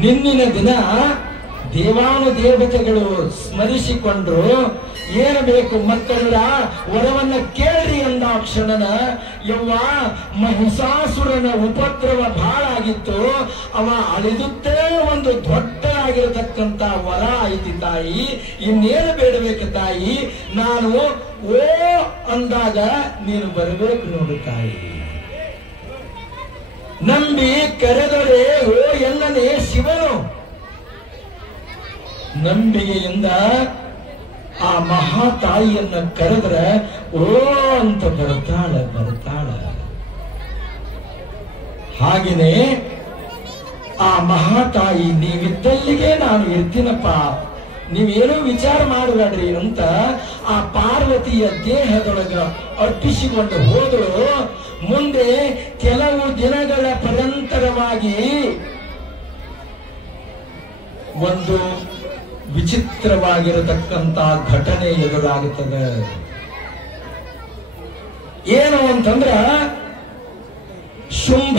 ನಿನ್ನಿನ ದಿನ ದೇವಾನುದೇವತೆಗಳು ಸ್ಮರಿಸಿಕೊಂಡ್ರು. ಏನು ಬೇಕು ಮಕ್ಕಳ ವರವನ್ನ ಕೇಳ್ರಿ ಅಂದ ಕ್ಷಣನ ಯವ್ವ ಮಹಿಷಾಸುರನ ಉಪದ್ರವ ಬಹಳ ಆಗಿತ್ತು. ಅವ ಅಳಿದುತ್ತೇ ಒಂದು ದೊಡ್ಡದಾಗಿರತಕ್ಕಂತ ವರ ಐತಿ ತಾಯಿ, ಇನ್ನೇನು ಬೇಡಬೇಕು ತಾಯಿ, ನಾನು ಓ ಅಂದಾಗ ನೀನು ಬರಬೇಕು ನೋಡು ತಾಯಿ. ನಂಬಿ ಕರೆದರೆ ಓ ಎನ್ನನೇ ಶಿವನು. ನಂಬಿಕೆಯಿಂದ ಆ ಮಹಾ ತಾಯಿಯನ್ನ ಕರೆದ್ರೆ ಓ ಅಂತ ಬರ್ತಾಳ. ಹಾಗೇನೆ ಆ ಮಹಾ ತಾಯಿ ನೀವಿದ್ದಲ್ಲಿಗೆ ನಾನು ಇರ್ತೀನಪ್ಪ, ನೀವೇನೋ ವಿಚಾರ ಮಾಡಬೇಡ್ರಿ ಅಂತ ಆ ಪಾರ್ವತಿಯ ದೇಹದೊಳಗ ಅರ್ಪಿಸಿಕೊಂಡು ಹೋದಳು. ಮುಂದೆ ಕೆಲವು ದಿನಗಳ ಪರಂತರವಾಗಿ ಒಂದು ವಿಚಿತ್ರವಾಗಿರತಕ್ಕಂತ ಘಟನೆ ಎದುರಾಗುತ್ತದೆ. ಏನು ಅಂತಂದ್ರ ಶುಂಭ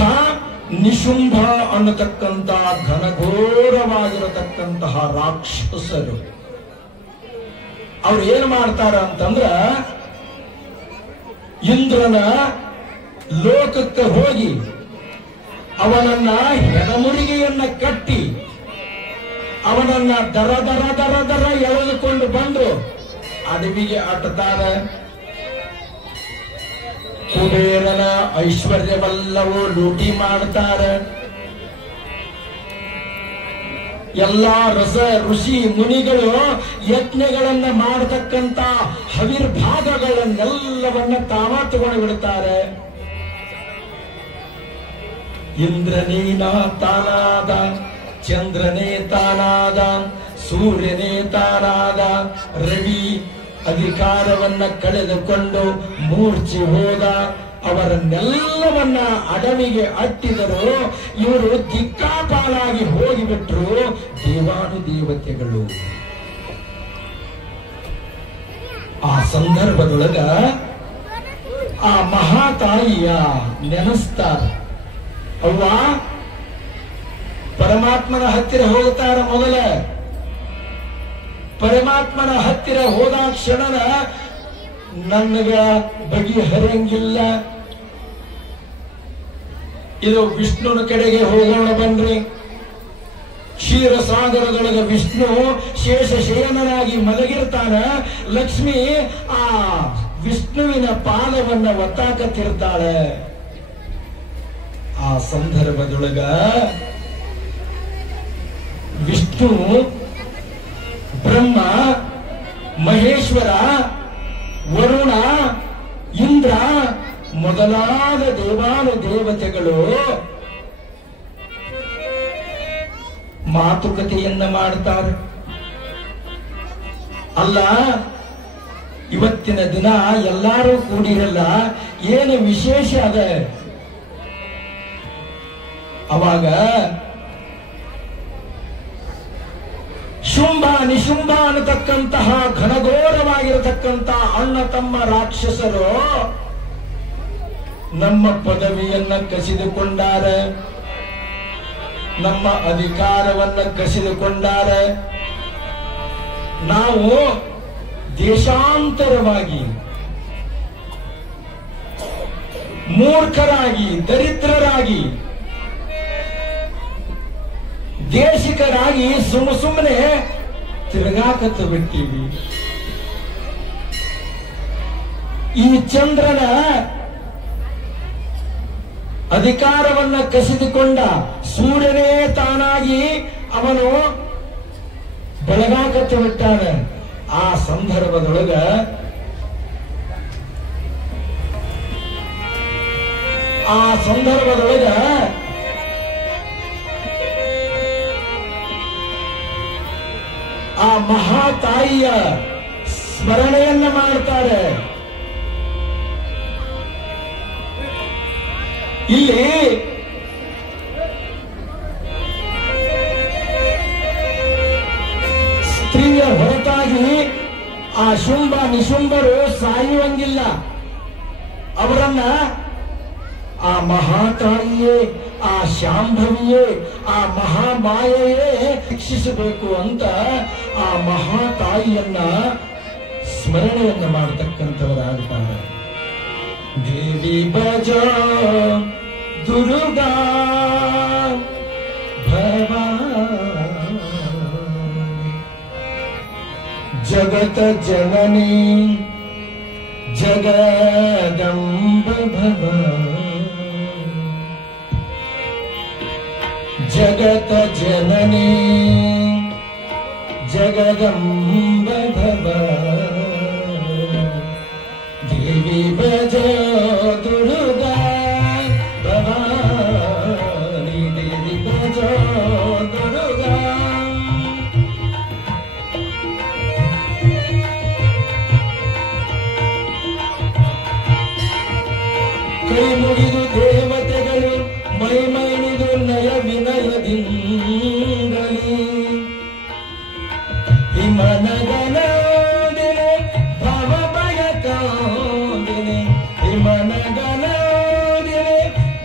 ನಿಶುಂಭ ಅನ್ನತಕ್ಕಂತ ಘನಘೋರವಾಗಿರತಕ್ಕಂತಹ ರಾಕ್ಷಸರು ಅವ್ರು ಏನ್ ಮಾಡ್ತಾರ ಅಂತಂದ್ರ ಇಂದ್ರನ ಲೋಕಕ್ಕೆ ಹೋಗಿ ಅವನನ್ನ ಹೆಣಮುರಿಗೆಯನ್ನ ಕಟ್ಟಿ ಅವನನ್ನ ದರ ಎಳೆದುಕೊಂಡು ಬಂದು ಅಡವಿಗೆ ಅಟ್ಟುತ್ತಾರೆ. ಕುಬೇರನ ಐಶ್ವರ್ಯವೆಲ್ಲವೂ ಲೂಟಿ ಮಾಡ್ತಾರೆ. ಎಲ್ಲಾ ಋಷಿ ಮುನಿಗಳು ಯಜ್ಞಗಳನ್ನ ಮಾಡತಕ್ಕಂತ ಹವಿರ್ಭಾಗಗಳನ್ನೆಲ್ಲವನ್ನ ತಾವ ತಗೊಂಡು ಬಿಡುತ್ತಾರೆ. ಇಂದ್ರನೇನ ತಾನಾದ, ಚಂದ್ರನೇ ತಾನಾದ, ಸೂರ್ಯನೇ ತಾನಾದ, ರವಿ ಅಧಿಕಾರವನ್ನ ಕಳೆದುಕೊಂಡು ಮೂರ್ಛೆ ಹೋದ. ಅವರನ್ನೆಲ್ಲವನ್ನ ಅಡವಿಗೆ ಅಟ್ಟಿದರು. ಇವರು ದಿಕ್ಕಾಪಾಲಾಗಿ ಹೋಗಿಬಿಟ್ರು ದೇವಾನುದೇವತೆಗಳು. ಆ ಸಂದರ್ಭದೊಳಗ ಆ ಮಹಾತಾಯಿಯ ನೆನೆಸ್ತಾರೆ. ಅವ್ವ ಪರಮಾತ್ಮನ ಹತ್ತಿರ ಹೋಗ್ತಾರ. ಮೊದಲ ಪರಮಾತ್ಮನ ಹತ್ತಿರ ಹೋದ ಕ್ಷಣನ ನನಗ ಬಗೆಹರಂಗಿಲ್ಲ, ಇದು ವಿಷ್ಣುನ ಕಡೆಗೆ ಹೋಗೋಣ ಬನ್ರಿ. ಕ್ಷೀರಸಾಗರದೊಳಗ ವಿಷ್ಣು ಶೇಷಶಯನನಾಗಿ ಮಲಗಿರ್ತಾನ. ಲಕ್ಷ್ಮಿ ಆ ವಿಷ್ಣುವಿನ ಪಾದವನ್ನ ಒತ್ತಾಕತ್ತಿರ್ತಾಳೆ. ಆ ಸಂದರ್ಭದೊಳಗ ವಿಷ್ಣು, ಬ್ರಹ್ಮ, ಮಹೇಶ್ವರ, ವರುಣ, ಇಂದ್ರ ಮೊದಲಾದ ದೇವಾನುದೇವತೆಗಳು ಮಾತುಕತೆಯನ್ನ ಮಾಡ್ತಾರೆ. ಅಲ್ಲ, ಇವತ್ತಿನ ದಿನ ಎಲ್ಲರೂ ಕೂಡಿರಲ್ಲ, ಏನು ವಿಶೇಷ ಅದ? ಅವಾಗ ಶುಂಭ ನಿಶುಂಭ ಅನ್ನತಕ್ಕಂತಹ ಘನಘೋರವಾಗಿರತಕ್ಕಂತ ಅಣ್ಣ ತಮ್ಮ ರಾಕ್ಷಸರು ನಮ್ಮ ಪದವಿಯನ್ನ ಕಸಿದುಕೊಂಡಾರೆ, ನಮ್ಮ ಅಧಿಕಾರವನ್ನ ಕಸಿದುಕೊಂಡಾರೆ. ನಾವು ದೇಶಾಂತರವಾಗಿ ಮೂರ್ಖರಾಗಿ ದರಿದ್ರರಾಗಿ ದೇಶಿಕರಾಗಿ ಸುಮ್ಮನೆ ತಿರುಗಾಕತ್ತ ಬಿಟ್ಟಿವಿ. ಈ ಚಂದ್ರನ ಅಧಿಕಾರವನ್ನ ಕಸಿದುಕೊಂಡ ಸೂರ್ಯನೇ ತಾನಾಗಿ ಅವನು ಬೆಳಗಾಕತ್ತ ಬಿಟ್ಟಾನೆ. ಆ ಸಂದರ್ಭದೊಳಗ ಆ ಮಹಾತಾಯಿಯ ಸ್ಮರಣೆಯನ್ನ ಮಾಡ್ತಾರೆ. ಇಲ್ಲಿ ಸ್ತ್ರೀಯ ಹೊರತಾಗಿ ಆ ಶುಂಭ ನಿಶುಂಭರು ಸಾಯುವಂಗಿಲ್ಲ. ಅವರನ್ನ ಆ ಮಹಾತಾಯಿಯೇ ಆ ಶಾಂಭವಿಯೇ, ಆ ಮಹಾಮಾಯೆಯೇ ಶಿಕ್ಷಿಸಬೇಕು ಅಂತ ಆ ಮಹಾತಾಯಿಯನ್ನ ಸ್ಮರಣೆಯನ್ನ ಮಾಡತಕ್ಕಂಥವರಾಗುತ್ತಾರೆ. ದೇವಿ ಭಜೋ ದುರ್ಗಾ ಭವಾನಿ, ಜಗತ ಜನನಿ ಜಗದಂಬ ಭವಾನಿ, ಜಗತ ಜನನಿ ಜಗದಂಬ ಭವಾನಿ, ದೇವಿ ಭಜೋ ದುರ್ಗಾ ಭವಾನಿ, ದೇವಿ ಭಜೋ ದುರ್ಗಾ. ಕೈ ಮುಗಿದು ದೇವತೆಗಳು ಮೈಮೈನಿದು ನಯ ವಿನಯದಿಂದಲೇ ಹಿಮನಗನದಿನೆ ಭವ ಭಯ ಕಾದಿನೆ, ಹಿಮನಗನದಿನೆ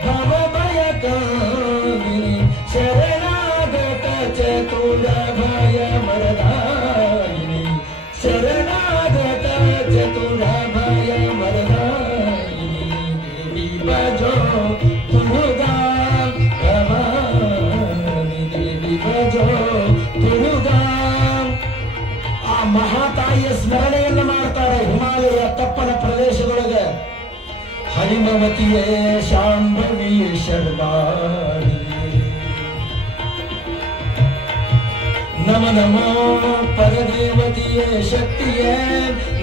ಭವ ಭಯ ಕಾದಿನೆ, ಶರಣಾಗತ ಚತುರ ಭಯ ವರದಾಯಿನಿ, ಶರಣಾಗತ ಚತುರ ಭಯ ವರದಾಯಿನಿ, ದೇವಿ ಭಜೋ ದುರ್ಗಾ ಭವಾನಿ, ದೇವಿ ಭಜೋ ದುರ್ಗಾ. ಆ ಮಹಾತಾಯಿಯ ಸ್ಮರಣೆಯನ್ನು ಮಾಡ್ತಾರೆ ಹಿಮಾಲಯ ತಪ್ಪಲ ಪ್ರದೇಶದೊಳಗೆ. ಹರಿಮವತಿಯೇ ಶಾಂಭವಿ ಶರ್ವಾಣಿ, ನಮ ನಮೋ ಪರದೇವತಿಯೇ ಶಕ್ತಿಯೇ,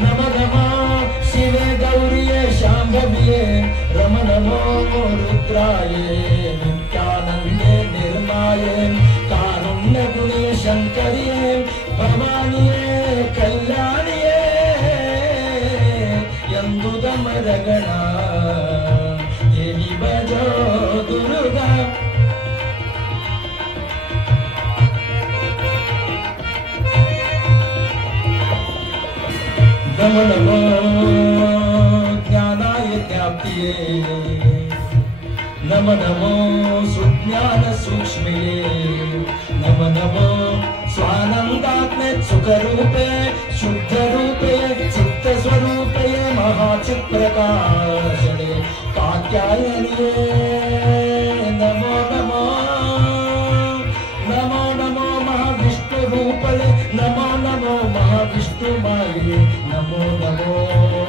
ನಮ ನಮೋ ಶಿವೆ ಗೌರಿಯೇ ಶಾಂಭವಿಯೇ, ರಮ ನಮೋ ರುದ್ರಾಯೇ ನಿತ್ಯಾನಂದೇ ನಿರ್ಮಾಯೇ, ಕಾರುಣ್ಯ ಗುಣೇ ಶಂಕರಿಯೇ ಭವಾನಿಯೇ ಕಲ್ಯಾಣಿಯೇ ಎಂದುದಮರಗಣ, ದೇವಿ ಭಜೋ ದುರ್ಗಾ. ನಮ ನಮೋ ಜ್ಞಾನಾಯ ಜ್ಞಾಪ್ತಿಯೇ, ನಮ ನಮೋ ಸುಜ್ಞಾನ ಸೂಕ್ಷ್ಮಿಯೇ, ನಮ ನಮೋ स्वानंदात्मे सुखरूपे शुद्धरूपे चित्तस्वरूपे महाचित्प्रकाशने कात्यायनिये नमो नमो, नमो नमो महाविष्णुरूपले, नमो नमो महाविष्णुमाये, नमो नमो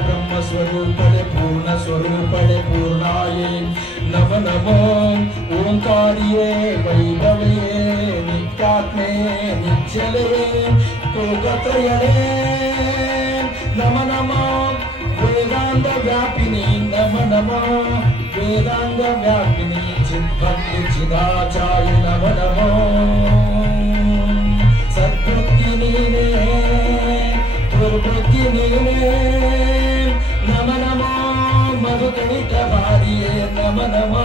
ब्रह्मस्वरूपले पूर्णस्वरूपले पूर्णाये, नमो नमो ओंकारिये वैभवये नित्यात्मे निश्चलये कोगत्रयने, नमो नमो वेदांग व्यापिनी, नमो नमो वेदांग व्यापिनी चिद्भक्ति चिदाचार्य, नमो नमो सद्वृत्ति नीने दुर्वृत्ति नीने, नमो नमो मधुकणिक भार्ये, नमो नमो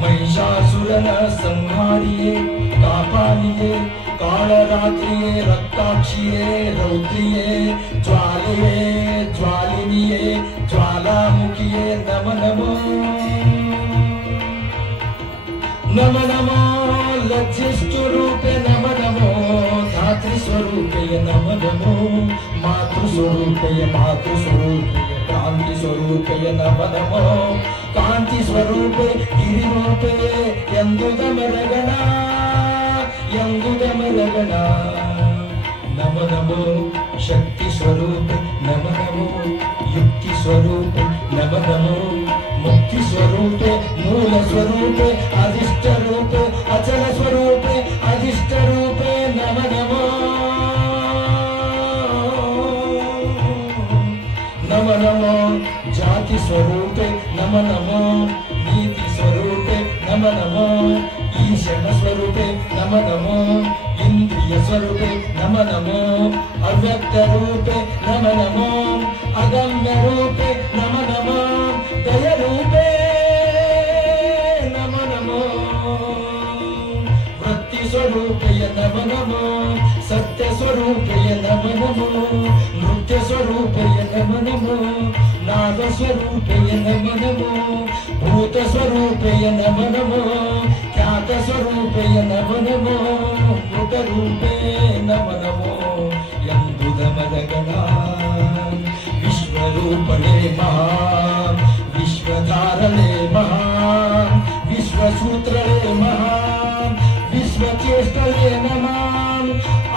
महिषासुरन संहारिये कापालिये, कालरात्रिये रक्ताक्षिये रौद्रिये, ज्वालये ज्वालिनिये ज्वालामुखिये, नमो नमो, नमो नमो लज्जिष्ठुरूपे, नमो नमो धातृस्वरूपे, नमो नमो मातृस्वरूपे मातृस्वरूपे कांति स्वरूपे, नमो नमो कांति स्वरूपे गिरिरूपे यंदुदमरगण यंदुदमरगण, नमो नमो शक्ति स्वरूपे, नमो नमो युक्ति स्वरूपे, नमो नमो मुक्ति स्वरूपे मूल स्वरूपे अधिष्ठ रूपे अचल स्वरूपे अधिष्ठ रूपे, नमो नमो, नमो नमो जाति स्वरूपे, नमो नमो नीति स्वरूपे, नमो नमो ईशण स्वरूपे, नमो नमो इंद्रिय स्वरूपे, नमो नमो अव्यक्त रूपे, नमो नमो अगम्य रूपे, नमो नमो दय रूपे, नमो नमो वृत्ति स्वरूपे, नमो नमो सत्य स्वरूपे, नमो नमो नृत्य स्वरूपे, नमो नमो नाद ಸ್ವರೂಪೆಯ ನಮ ನಮೋ ಭೂತ ಸ್ವರೂಪೆಯ ನಮ ನಮೋ ಖ್ಯಾತ ಸ್ವರೂಪೆಯ ನಮ ನಮೋ ಮೃತ ರೂಪೇ ನಮ ನಮೋ ಎಂಬುದ ಮದಗಣ ವಿಶ್ವರೂಪಣೆ ಮಹಾನ್ ವಿಶ್ವಧಾರಣೆ ಮಹಾನ್ ವಿಶ್ವಸೂತ್ರಳೆ ಮಹಾನ್ ವಿಶ್ವಚೇಷ್ಟಳೆ ನಮಾನ್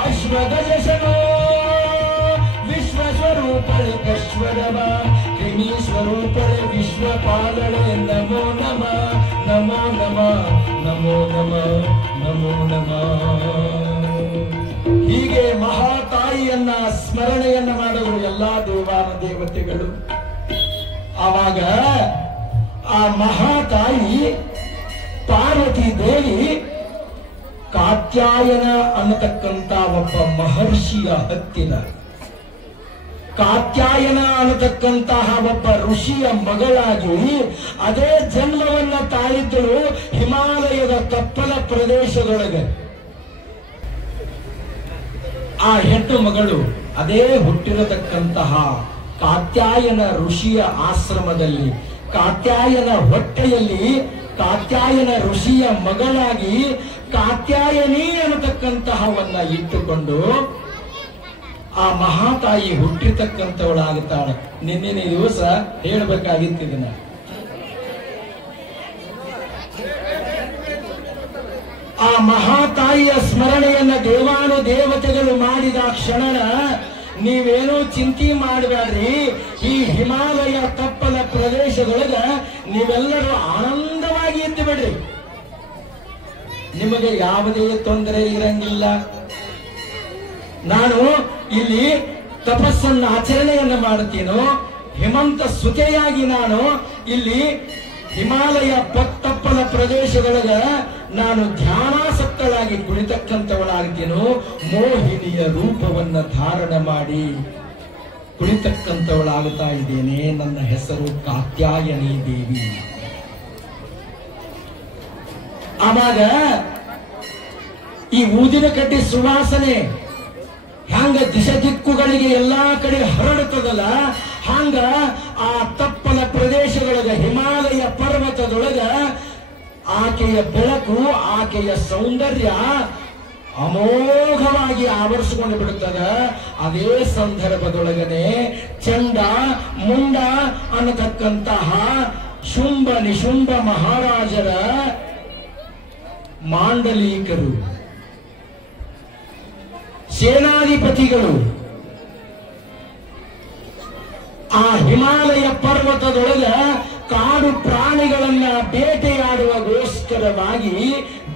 ಅಶ್ವಗಜಶನೋ ವಿಶ್ವಸ್ವರೂಪಳೆ ಕಶ್ವರವ ಕ್ರಿಮಿ ಸ್ವರೂಪಳೆ ವಿಶ್ವಪಾಲಳೆ ನಮೋ ನಮ ನಮೋ ನಮ ನಮೋ ನಮ ನಮೋ ನಮ. ಹೀಗೆ ಮಹಾತಾಯಿಯನ್ನ ಸ್ಮರಣೆಯನ್ನ ಮಾಡಿದ್ರು ಎಲ್ಲಾ ದೇವಾನ ದೇವತೆಗಳು. ಆವಾಗ ಆ ಮಹಾತಾಯಿ ಪಾರ್ವತಿ ದೇವಿ ಕಾತ್ಯಾಯನ ಅನ್ನತಕ್ಕಂತ ಒಬ್ಬ ಮಹರ್ಷಿಯ ಹತ್ತಿರ, ಕಾತ್ಯಾಯನ ಅನ್ನತಕ್ಕಂತಹ ಒಬ್ಬ ಋಷಿಯ ಮಗಳಾಗಿ ಅದೇ ಜನ್ಮವನ್ನ ತಾಳಿದ್ದಳು ಹಿಮಾಲಯದ ತಪ್ಪಲ ಪ್ರದೇಶದೊಳಗೆ. ಆ ಹೆಣ್ಣು ಮಗಳು ಅದೇ ಹುಟ್ಟಿರತಕ್ಕಂತಹ ಕಾತ್ಯಾಯನ ಋಷಿಯ ಆಶ್ರಮದಲ್ಲಿ, ಕಾತ್ಯಾಯನ ಹೊಟ್ಟೆಯಲ್ಲಿ ಕಾತ್ಯಾಯನ ಋಷಿಯ ಮಗಳಾಗಿ ಕಾತ್ಯಾಯನಿ ಅನ್ನತಕ್ಕಂತಹವನ್ನ ಇಟ್ಟುಕೊಂಡು ಆ ಮಹಾತಾಯಿ ಹುಟ್ಟಿರ್ತಕ್ಕಂಥವಳಾಗುತ್ತಾಳೆ. ನಿನ್ನೆ ದಿವಸ ಹೇಳಬೇಕಾಗಿತ್ತು ಇದನ್ನ. ಆ ಮಹಾತಾಯಿಯ ಸ್ಮರಣೆಯನ್ನ ದೇವಾನು ದೇವತೆಗಳು ಮಾಡಿದ ಕ್ಷಣ ನೀವೇನೋ ಚಿಂತೆ ಮಾಡಬೇಡ್ರಿ, ಈ ಹಿಮಾಲಯ ತಪ್ಪಲ ಪ್ರದೇಶದೊಳಗ ನೀವೆಲ್ಲರೂ ಆನಂದವಾಗಿ ಇದ್ದು ಬಿಡ್ರಿ, ನಿಮಗೆ ಯಾವುದೇ ತೊಂದರೆ ಇರಂಗಿಲ್ಲ. ನಾನು ಇಲ್ಲಿ ತಪಸ್ಸನ್ನ ಆಚರಣೆಯನ್ನ ಮಾಡುತ್ತೀನೋ, ಹಿಮಂತ ಸುತೆಯಾಗಿ ನಾನು ಇಲ್ಲಿ ಹಿಮಾಲಯ ತಪ್ಪಲ ಪ್ರದೇಶದೊಳಗ ನಾನು ಧ್ಯಾನಾಸಕ್ತಳಾಗಿ ಕುಳಿತಕ್ಕಂಥವಳಾಗ್ತೀನೋ, ಮೋಹಿನಿಯ ರೂಪವನ್ನ ಧಾರಣ ಮಾಡಿ ಕುಳಿತಕ್ಕಂಥವಳಾಗುತ್ತಾ ಇದ್ದೇನೆ. ನನ್ನ ಹೆಸರು ಕಾತ್ಯಾಯನಿ ದೇವಿ. ಆವಾಗ ಈ ಊದಿನ ಕಡ್ಡಿ ಸುವಾಸನೆ ಹಂಗ ದಿಶ ದಿಕ್ಕುಗಳಿಗೆ ಎಲ್ಲಾ ಕಡೆ ಹರಡುತ್ತದಲ್ಲ, ಹಂಗ ಆ ತಪ್ಪಲ ಪ್ರದೇಶದೊಳಗ ಹಿಮಾಲಯ ಪರ್ವತದೊಳಗ ಆಕೆಯ ಬೆಳಕು, ಆಕೆಯ ಸೌಂದರ್ಯ ಅಮೋಘವಾಗಿ ಆವರಿಸಿಕೊಂಡು ಬಿಡುತ್ತದ. ಅದೇ ಸಂದರ್ಭದೊಳಗನೆ ಚಂಡ ಮುಂಡ ಅನ್ನತಕ್ಕಂತಹ ಶುಂಭ ನಿಶುಂಭ ಮಹಾರಾಜರ ಮಾಂಡಲೀಕರು, ಸೇನಾಧಿಪತಿಗಳು ಆ ಹಿಮಾಲಯ ಪರ್ವತದೊಳಗ ಕಾಡು ಪ್ರಾಣಿಗಳನ್ನ ಬೇಟೆಯಾಡುವಗೋಸ್ಕರವಾಗಿ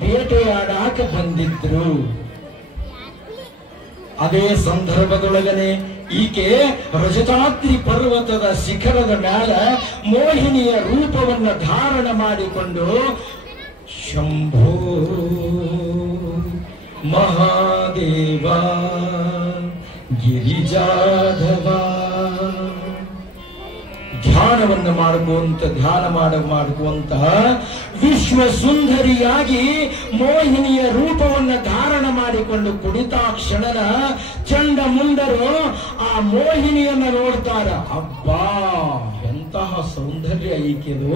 ಬೇಟೆಯಾಡಾಕ ಬಂದಿದ್ರು. ಅದೇ ಸಂದರ್ಭದೊಳಗನೆ ಈಕೆ ರಜತಾದ್ರಿ ಪರ್ವತದ ಶಿಖರದ ಮ್ಯಾಲ ಮೋಹಿನಿಯ ರೂಪವನ್ನ ಧಾರಣ ಮಾಡಿಕೊಂಡು ಶಂಭೋ ಮಹಾದೇವ ಗಿರಿಜಾಧವ ಧ್ಯಾನವನ್ನ ಮಾಡುವಂತ ವಿಶ್ವ ಸುಂದರಿಯಾಗಿ ಮೋಹಿನಿಯ ರೂಪವನ್ನ ಧಾರಣ ಮಾಡಿಕೊಂಡು ಕುಡಿತಾಕ್ಷಣರ ಚಂಡ ಮುಂಡರು ಆ ಮೋಹಿನಿಯನ್ನ ನೋಡ್ತಾರ. ಅಬ್ಬಾ, ಎಂತಹ ಸೌಂದರ್ಯ ಈಕೆದು!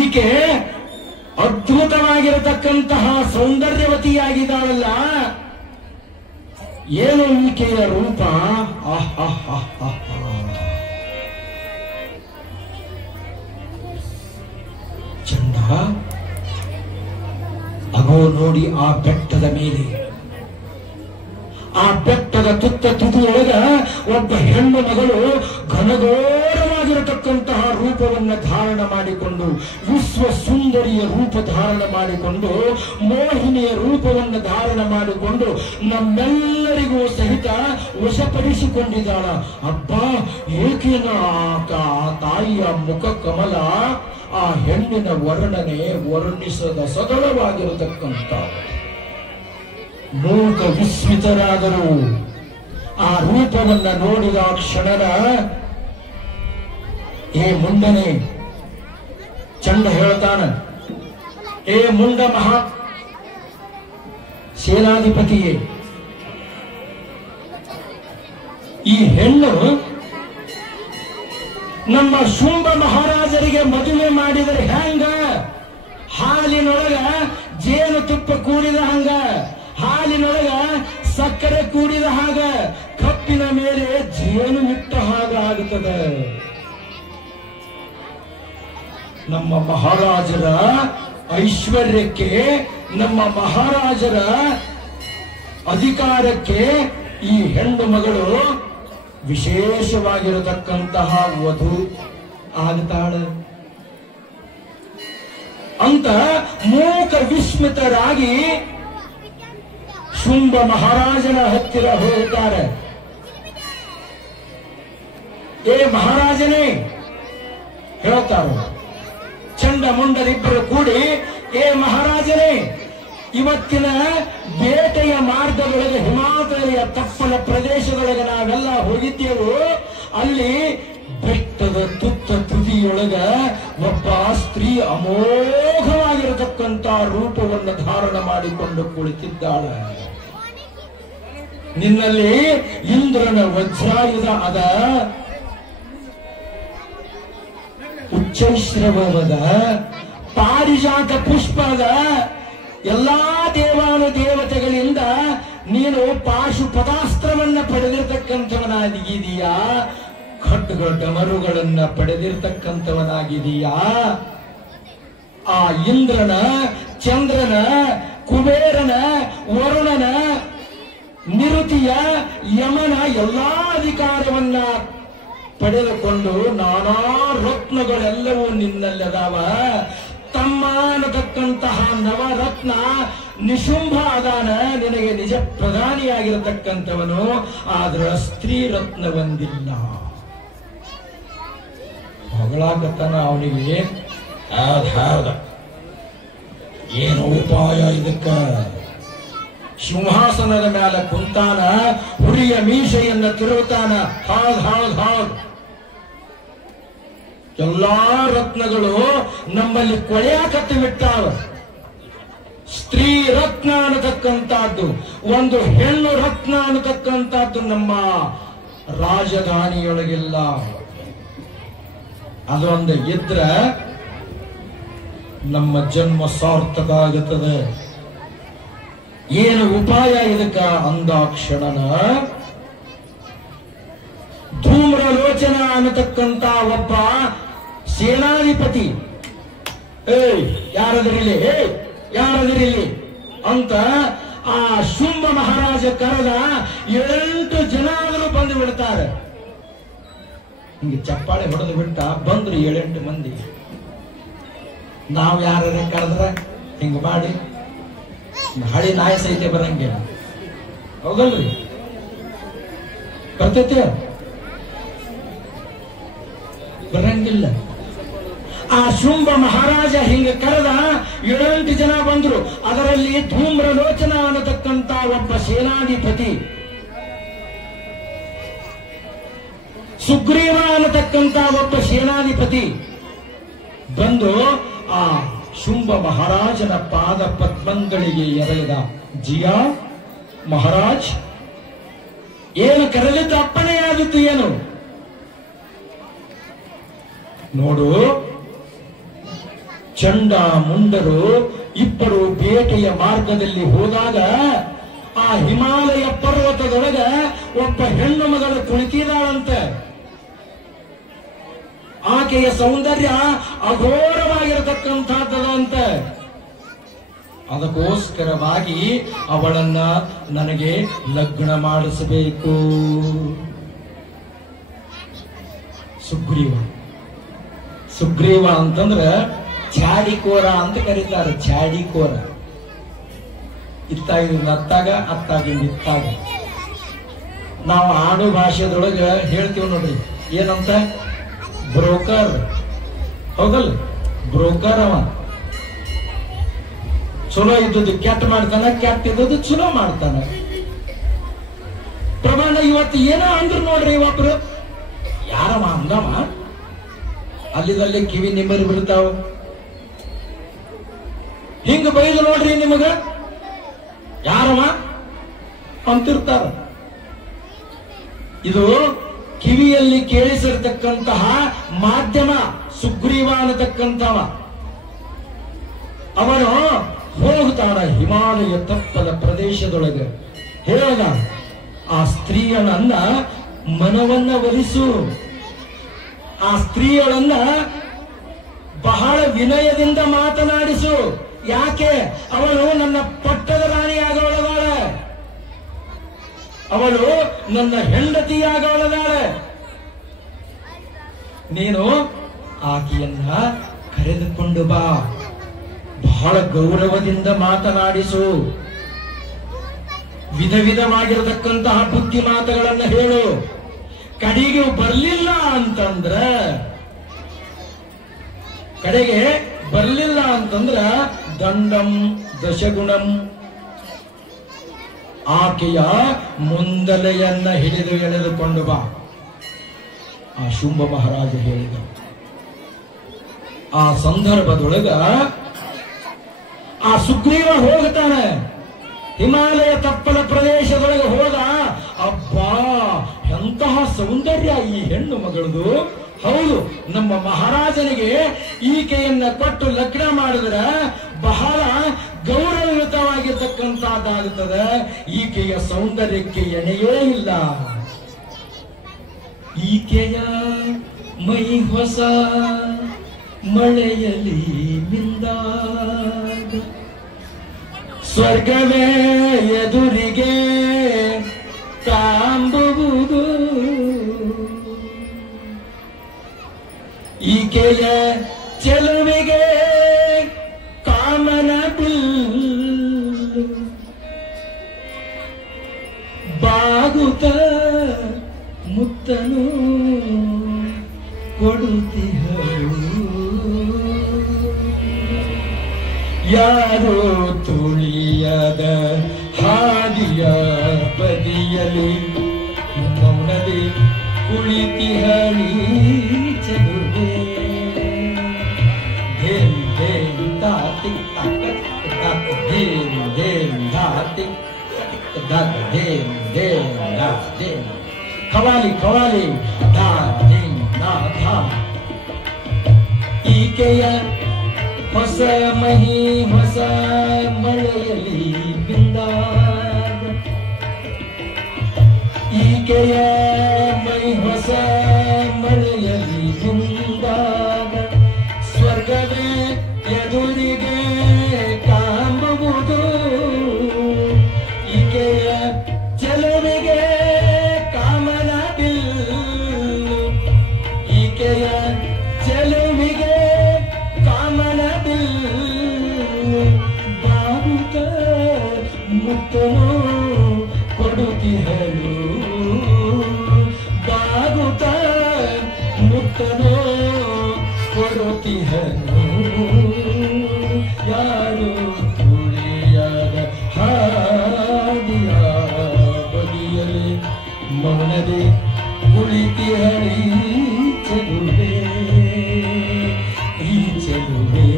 ಈಕೆ ಅದ್ಭುತವಾಗಿರತಕ್ಕಂತಹ ಸೌಂದರ್ಯವತಿಯಾಗಿದ್ದಾಳಲ್ಲ, ಏನು ಈಕೆಯ ರೂಪ! ಚಂದ ಅಗೋ ನೋಡಿ, ಆ ಬೆಟ್ಟದ ಮೇಲೆ, ಆ ಬೆಟ್ಟದ ತುದಿಯೊಳಗ ಒಬ್ಬ ಹೆಣ್ಣು ಮಗಳು ಘನಘೋರವಾಗಿರತಕ್ಕಂತಹ ರೂಪವನ್ನ ಧಾರಣ ಮಾಡಿಕೊಂಡು, ವಿಶ್ವ ಸುಂದರಿಯ ರೂಪ ಧಾರಣ ಮಾಡಿಕೊಂಡು, ಮೋಹಿನಿಯ ರೂಪವನ್ನು ಧಾರಣ ಮಾಡಿಕೊಂಡು ನಮ್ಮೆಲ್ಲರಿಗೂ ಸಹಿತ ವಶಪಡಿಸಿಕೊಂಡಿದ್ದಾಳ. ಅಬ್ಬಾ, ಏಕೇನ ಆ ತಾಯಿಯ ಮುಖ ಕಮಲ, ಆ ಹೆಣ್ಣಿನ ವರ್ಣನೆ ವರ್ಣಿಸದ ಸದಳವಾಗಿರತಕ್ಕಂಥ ಮೂಕ ವಿಸ್ಮಿತರಾದರು. ಆ ರೂಪವನ್ನ ನೋಡಿದ ಕ್ಷಣದ ಏ ಮುಂಡನೆ, ಚಂಡ ಹೇಳ್ತಾನ, ಏ ಮುಂಡ ಮಹಾ ಸೇನಾಧಿಪತಿಯೇ, ಈ ಹೆಣ್ಣು ನಮ್ಮ ಶುಂಭ ಮಹಾರಾಜರಿಗೆ ಮದುವೆ ಮಾಡಿದರೆ ಹೆಂಗ? ಹಾಲಿನೊಳಗ ಜೇನು ತುಪ್ಪ ಕೂಡಿದ ಹಂಗ, ಹಾಲಿನೊಳಗ ಸಕ್ಕರೆ ಕೂಡಿದ ಹಾಗ, ಕಪ್ಪಿನ ಮೇಲೆ ಜೇನು ಇಟ್ಟ ಹಾಗ ಆಗುತ್ತದೆ. ನಮ್ಮ ಮಹಾರಾಜರ ಐಶ್ವರ್ಯಕ್ಕೆ, ನಮ್ಮ ಮಹಾರಾಜರ ಅಧಿಕಾರಕ್ಕೆ ಈ ಹೆಣ್ಣು ಮಗಳು ವಿಶೇಷವಾಗಿರತಕ್ಕಂತಹ ವಧು ಆಗ್ತಾಳೆ ಅಂತ ಮೂಕ ವಿಸ್ಮಿತರಾಗಿ ಶುಂಭ ಮಹಾರಾಜನ ಹತ್ತಿರ ಹೋಗುತ್ತಾರೆ. ಏ ಮಹಾರಾಜನೇ ಹೇಳ್ತಾರೆ. ಚಂಡ ಮುಂಡರಿಬ್ಬರು ಕೂಡಿ, ಏ ಮಹಾರಾಜನೇ, ಇವತ್ತಿನ ಬೇಟೆಯ ಮಾರ್ಗದೊಳಗೆ ಹಿಮಾಲಯ ತಪ್ಪಲ ಪ್ರದೇಶದೊಳಗೆ ನಾವೆಲ್ಲ ಹೋಗಿದ್ದೆವು. ಅಲ್ಲಿ ಬೆಟ್ಟದ ತುತ್ತ ತುದಿಯೊಳಗ ಒಬ್ಬ ಸ್ತ್ರೀ ಅಮೋಘವಾಗಿರತಕ್ಕಂತ ರೂಪವನ್ನು ಧಾರಣ ಮಾಡಿಕೊಂಡು ಕುಳಿತಿದ್ದಾಳೆ. ನಿನ್ನಲ್ಲಿ ಇಂದ್ರನ ವಜ್ರಾಯುಧ ಅದ, ಉಚ್ಚೈಶ್ರವದ, ಪಾರಿಜಾತ ಪುಷ್ಪದ, ಎಲ್ಲಾ ದೇವಾನು ದೇವತೆಗಳಿಂದ ನೀನು ಪಾಶುಪದಾಸ್ತ್ರವನ್ನ ಪಡೆದಿರ್ತಕ್ಕಂಥವನಾಗಿದೀಯಾ, ಖಡ್ಗ ಡಮರುಗಳನ್ನ ಪಡೆದಿರ್ತಕ್ಕಂಥವನಾಗಿದೀಯಾ. ಆ ಇಂದ್ರನ, ಚಂದ್ರನ, ಕುಬೇರನ, ವರುಣನ, ನಿರುತಿಯ, ಯಮನ ಎಲ್ಲಾ ಅಧಿಕಾರವನ್ನ ಪಡೆದುಕೊಂಡು ನಾನಾ ರತ್ನಗಳೆಲ್ಲವೂ ನಿನ್ನಲ್ಲದಾವ. ತಮ್ಮ ಅನ್ನತಕ್ಕಂತಹ ನವರತ್ನ ನಿಶುಂಭ ಅದಾನ, ನಿನಗೆ ನಿಜ ಪ್ರಧಾನಿಯಾಗಿರತಕ್ಕಂಥವನು. ಆದ್ರೆ ಸ್ತ್ರೀ ರತ್ನ ಒಂದಿಲ್ಲ. ಹೊಗಳಾಕತ್ತಾನ ಅವನಿಗೆ. ಹೌದ, ಏನು ಉಪಾಯ ಇದಕ್ಕ? ಸಿಂಹಾಸನದ ಮೇಲೆ ಕುಂತಾನ, ಹುರಿಯ ಮೀಸೆಯನ್ನ ತಿರುಗುತ್ತಾನ. ಹೌದ್, ಎಲ್ಲಾ ರತ್ನಗಳು ನಮ್ಮಲ್ಲಿ ಕೊಳೆಯಾಕತ್ತು ಬಿಟ್ಟಾವ. ಸ್ತ್ರೀ ರತ್ನ ಅನ್ನತಕ್ಕಂಥದ್ದು, ಒಂದು ಹೆಣ್ಣು ರತ್ನ ಅನ್ನತಕ್ಕಂಥದ್ದು ನಮ್ಮ ರಾಜಧಾನಿಯೊಳಗಿಲ್ಲ. ಅದೊಂದು ಇದ್ರ ನಮ್ಮ ಜನ್ಮ ಸಾರ್ಥಕ ಆಗುತ್ತದೆ. ಏನು ಉಪಾಯ ಇದಕ್ಕ ಅಂದಾಕ್ಷಣನ ಧೂಮ್ರಲೋಚನ ಅನ್ನತಕ್ಕಂತ ಒಬ್ಬ ಸೇನಾಧಿಪತಿ, ಯಾರದಿರಲಿ ಅಂತ ಆ ಶುಂಭ ಮಹಾರಾಜ ಕರೆದ 8 ಜನ ಆದರೂ ಬಂದು ಬಿಡ್ತಾರೆ. ಹಿಂಗೆ ಚಪ್ಪಾಳೆ ಹೊಡೆದು ಬಿಟ್ಟ ಬಂದ್ರು 7-8 ಮಂದಿ. ನಾವು ಯಾರ ಕರೆದ್ರೆ ಹಿಂಗ ಮಾಡಿ ಹಳಿ ನಾಯ ಸಹಿತ ಬರಂಗಿಲ್ಲ, ಹೌದಲ್ರಿ? ಬರ್ತೈತೆ? ಬರಂಗಿಲ್ಲ. ಆ ಶುಂಭ ಮಹಾರಾಜ ಹಿಂಗ ಕರೆದ 7-8 ಜನ ಬಂದ್ರು. ಅದರಲ್ಲಿ ಧೂಮ್ರಲೋಚನ ಅನ್ನತಕ್ಕಂತ ಒಬ್ಬ ಸೇನಾಧಿಪತಿ, ಸುಗ್ರೀವ ಅನ್ನತಕ್ಕಂತ ಒಬ್ಬ ಸೇನಾಧಿಪತಿ ಬಂದು ಆ ಶುಂಭ ಮಹಾರಾಜನ ಪಾದ ಪದ್ಮಗಳಿಗೆ ಎರಗಿದ. ಜಿಯಾ ಮಹಾರಾಜ್, ಏನು ಕರೆದಿದ್ದು ಅಪ್ಪಣೆಯಾದಿತ್ತು ಏನು? ನೋಡು, ಚಂಡ ಮುಂಡರು ಇಬ್ಬರು ಬೇಟೆಯ ಮಾರ್ಗದಲ್ಲಿ ಹೋದಾಗ ಆ ಹಿಮಾಲಯ ಪರ್ವತದೊಳಗ ಒಬ್ಬ ಹೆಣ್ಣು ಮಗಳು ಕುಳಿತಿದ್ದಾಳಂತೆ. ಆಕೆಯ ಸೌಂದರ್ಯ ಅಘೋರವಾಗಿರತಕ್ಕಂಥದ್ದಂತೆ. ಅದಕ್ಕೋಸ್ಕರವಾಗಿ ಅವಳನ್ನ ನನಗೆ ಲಗ್ನ ಮಾಡಿಸಬೇಕು. ಸುಗ್ರೀವ ಅಂತಂದ್ರ ಚಾಡಿಕೋರ ಅಂತ ಕರೀತಾರೆ. ಚಾಡಿಕೋರ ಇತ್ತಾಗಿಂದ ಅತ್ತಾಗ, ಅತ್ತಾಗಿಂದ ಇತ್ತಾಗ. ನಾವು ಆಡು ಭಾಷೆದೊಳಗ ಹೇಳ್ತೀವಿ ನೋಡ್ರಿ, ಏನಂತ? ಬ್ರೋಕರ್, ಹೌದಲ್ಲ? ಬ್ರೋಕರ್ ಅವ ಚಲೋ ಇದ್ದದ್ದು ಕೆಟ್ಟ ಮಾಡ್ತಾನ, ಕೆಟ್ಟ ಇದ್ದದ್ದು ಚಲೋ ಮಾಡ್ತಾನ. ಪ್ರಮಾಣ ಇವತ್ತು ಏನೋ ಅಂದ್ರು ನೋಡ್ರಿ, ಒಬ್ರು ಯಾರವ ಅಂದವ, ಅಲ್ಲಿದಲ್ಲಿ ಕಿವಿ ನಿಮ್ಮರಿ ಬಿಡ್ತಾವ. ಹಿಂಗ ಬೈದು ನೋಡ್ರಿ ನಿಮಗ ಯಾರವ ಅಂತಿರ್ತಾರ. ಇದು ಕಿವಿಯಲ್ಲಿ ಕೇಳಿಸಿರ್ತಕ್ಕಂತಹ ಮಾಧ್ಯಮ ಸುಗ್ರೀವ ಅನ್ನತಕ್ಕಂಥವ. ಅವನು ಹೋಗ್ತಾನ ಹಿಮಾಲಯ ತಪ್ಪಲ ಪ್ರದೇಶದೊಳಗೆ. ಹೇಳ ಆ ಸ್ತ್ರೀಯಳನ್ನ ಮನವನ್ನ ಒಲಿಸು, ಆ ಸ್ತ್ರೀಯಳನ್ನ ಬಹಳ ವಿನಯದಿಂದ ಮಾತನಾಡಿಸು. ಯಾಕೆ? ಅವಳು ನನ್ನ ಪಟ್ಟದ ರಾಣಿಯಾಗವಳದಾಳೆ, ಅವಳು ನನ್ನ ಹೆಂಡತಿಯಾಗವಳದಾಳೆ. ನೀನು ಆಕೆಯನ್ನ ಕರೆದುಕೊಂಡು ಬಾ, ಬಹಳ ಗೌರವದಿಂದ ಮಾತನಾಡಿಸು, ವಿಧ ವಿಧವಾಗಿರತಕ್ಕಂತಹ ಬುದ್ಧಿ ಮಾತುಗಳನ್ನ ಹೇಳು. ಕಡೆಗೆ ಬರಲಿಲ್ಲ ಅಂತಂದ್ರ ದಂಡಂ ದಶಗುಣಂ, ಆಕೆಯ ಮುಂದಲೆಯನ್ನ ಹಿಡಿದು ಎಳೆದುಕೊಂಡು ಬಾ. ಆ ಶುಂಭ ಮಹಾರಾಜ ಹೇಳಿದ. ಆ ಸಂದರ್ಭದೊಳಗ ಆ ಸುಗ್ರೀವ ಹೋಗ್ತಾನೆ, ಹಿಮಾಲಯ ತಪ್ಪಲ ಪ್ರದೇಶದೊಳಗೆ ಹೋದ. ಅಬ್ಬಾ, ಎಂತಹ ಸೌಂದರ್ಯ ಈ ಹೆಣ್ಣು ಮಗಳದು. ಹೌದು, ನಮ್ಮ ಮಹಾರಾಜನಿಗೆ ಈಕೆಯನ್ನ ಕೊಟ್ಟು ಲಗ್ನ ಮಾಡಿದ್ರೆ ಬಹಳ ಗೌರವಯುತವಾಗಿರ್ತಕ್ಕಂಥದ್ದಾಗುತ್ತದೆ. ಈಕೆಯ ಸೌಂದರ್ಯಕ್ಕೆ ಎಣೆಯೇ ಇಲ್ಲ. ಈಕೆಯ ಮೈ ಹೊಸ ಮಳೆಯಲಿ ಮಿಂದಾಗ, ಸ್ವರ್ಗವೇ ಎದುರಿಗೆ ಕಾಂಬುವುದು. ಈಕೆಯ ಚೆಲುವಿಗೆ ಕಾಮನ ಬಿಲ್ಲು, ಬಾಗುತ್ತ ಮುತ್ತನು ಕೊಡುತ್ತಿಹಳು. ಯಾರೋ ತುಳಿಯದ ಹಾದಿಯ ಬದಿಯಲಿ ಮೌನದಿ ಕುಳಿತಿಹಳಿ ಚೆಲುವೆ. ಧೇಮ್ ಧೇಮ್ ಧಾತಿಕ್ ತಕ್ಕ ತಕ್ಕ ಧೇಮ್ ಧೇಮ್ ಧಾತಿಕ್ ತಕ್ಕ ಧೇಮ್ ಧೇಮ್ ಧೇಮ್. ಖವಾಲಿ ಖವಾಲಿ ಧಾ ಧೇಮ್ ನಾ ಧಾ. ಈಕೆಯ ಹೊಸ ಮಹಿ ಹೊಸ ಮಳೆಯಲಿ ಬಿಂದಾಗ, ಈಕೆಯ ಮೈ ಹೊಸ ಮಳೆಯಲಿ ಬಿಂದಾಗ, ಸ್ವರ್ಗವೇ ಎದುರಿಗೆ ಕಾಂಬುವುದು. ಈಕೆಯ ಚೆಲುವಿಗೆ ಕಾಮನ ಬಿಲ್ಲು, ಈಕೆಯ ಚೆಲುವಿಗೆ ಕಾಮನ ಬಿಲ್ಲು, ಬಾಗುತ್ತ ಮುತ್ತನು ಕೊಡುತ್ತಿಹಳು. ಬಾಗುತ್ತ ಮುತ್ತನು ಕೊಡುತ್ತಿಹಳು. ಯಾರು ತುಳಿಯದ ಹಾದಿಯ ಬದಿಯಲಿ ಮೌನದಿ ಕುಳಿತಿಹಳಿ ಚೆಲುವೆ, ಈ ಚೆಲುವೆ.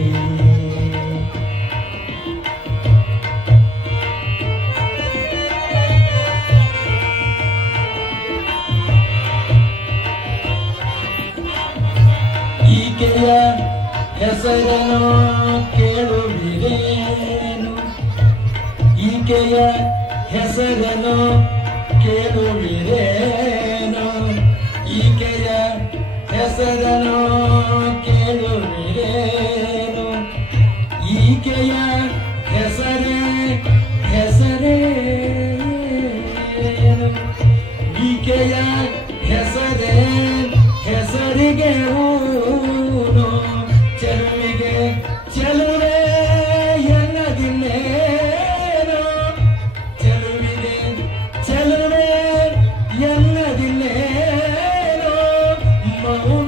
ಈಕೆಯ ಹೆಸರನ್ನು ಕೇಳುವಿರೇನು, ಈಕೆಯ ಹೆಸರನ್ನು ಕೇಳುವಿರೇನು, ಈಕೆಯ ಹೆಸರನ್ನು ಕೇಳುವಿರೇನು. ಈಕೆಯ ಹೆಸರೇ ಹೆಸರೇನು, ಈಕೆಯ ಹೆಸರೇ ಹೆಸರಿಗೆ ಊನು. ಚೆಲುವಿಗೆ ಚೆಲುವೆ ಎನ್ನದಿನ್ನೇನು, ಚೆಲುವಿಗೆ ಚೆಲುವೆ ಎನ್ನದಿನ್ನೇನು. ಮೌನದೋಳಿರುವುದೇ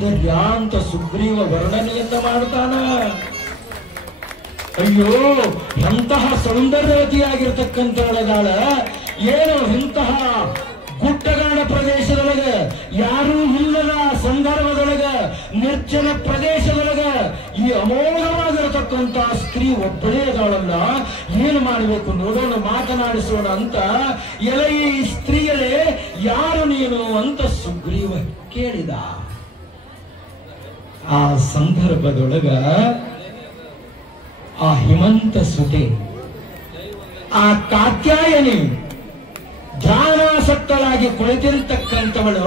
ಸೌಂದರ್ಯ ಅಂತ ಸುಗ್ರೀವ ವರ್ಣನೆಯನ್ನ ಮಾಡ್ತಾನ. ಅಯ್ಯೋ, ಎಂತಹ ಸೌಂದರ್ಯವತಿಯಾಗಿರ್ತಕ್ಕಂಥವಳದಾಳ. ಏನು ಇಂತಹ ಗುಡ್ಡಗಾಡ ಪ್ರದೇಶದೊಳಗ, ಯಾರೂ ಇಲ್ಲದ ಸಂದರ್ಭದೊಳಗ, ನಿರ್ಜನ ಪ್ರದೇಶದೊಳಗ ಈ ಅಮೋಘವಾಗಿರತಕ್ಕಂತ ಸ್ತ್ರೀ ಒಬ್ಬಳೇ ಇದಾಳಲ್ಲ. ಏನು ಮಾಡಬೇಕು ನೋಡೋಣ, ಮಾತನಾಡಿಸೋಣ ಅಂತ. ಎಲೆ ಈ ಸ್ತ್ರೀಯರೇ, ಯಾರು ನೀನು ಅಂತ ಸುಗ್ರೀವ ಕೇಳಿದ. ಆ ಸಂದರ್ಭದೊಳಗ ಆ ಹಿಮಂತ ಸುತೆ, ಆ ಕಾತ್ಯಾಯನಿ ಧ್ಯಾನಾಸಕ್ತಳಾಗಿ ಕುಳಿತಿರ್ತಕ್ಕಂಥವಳು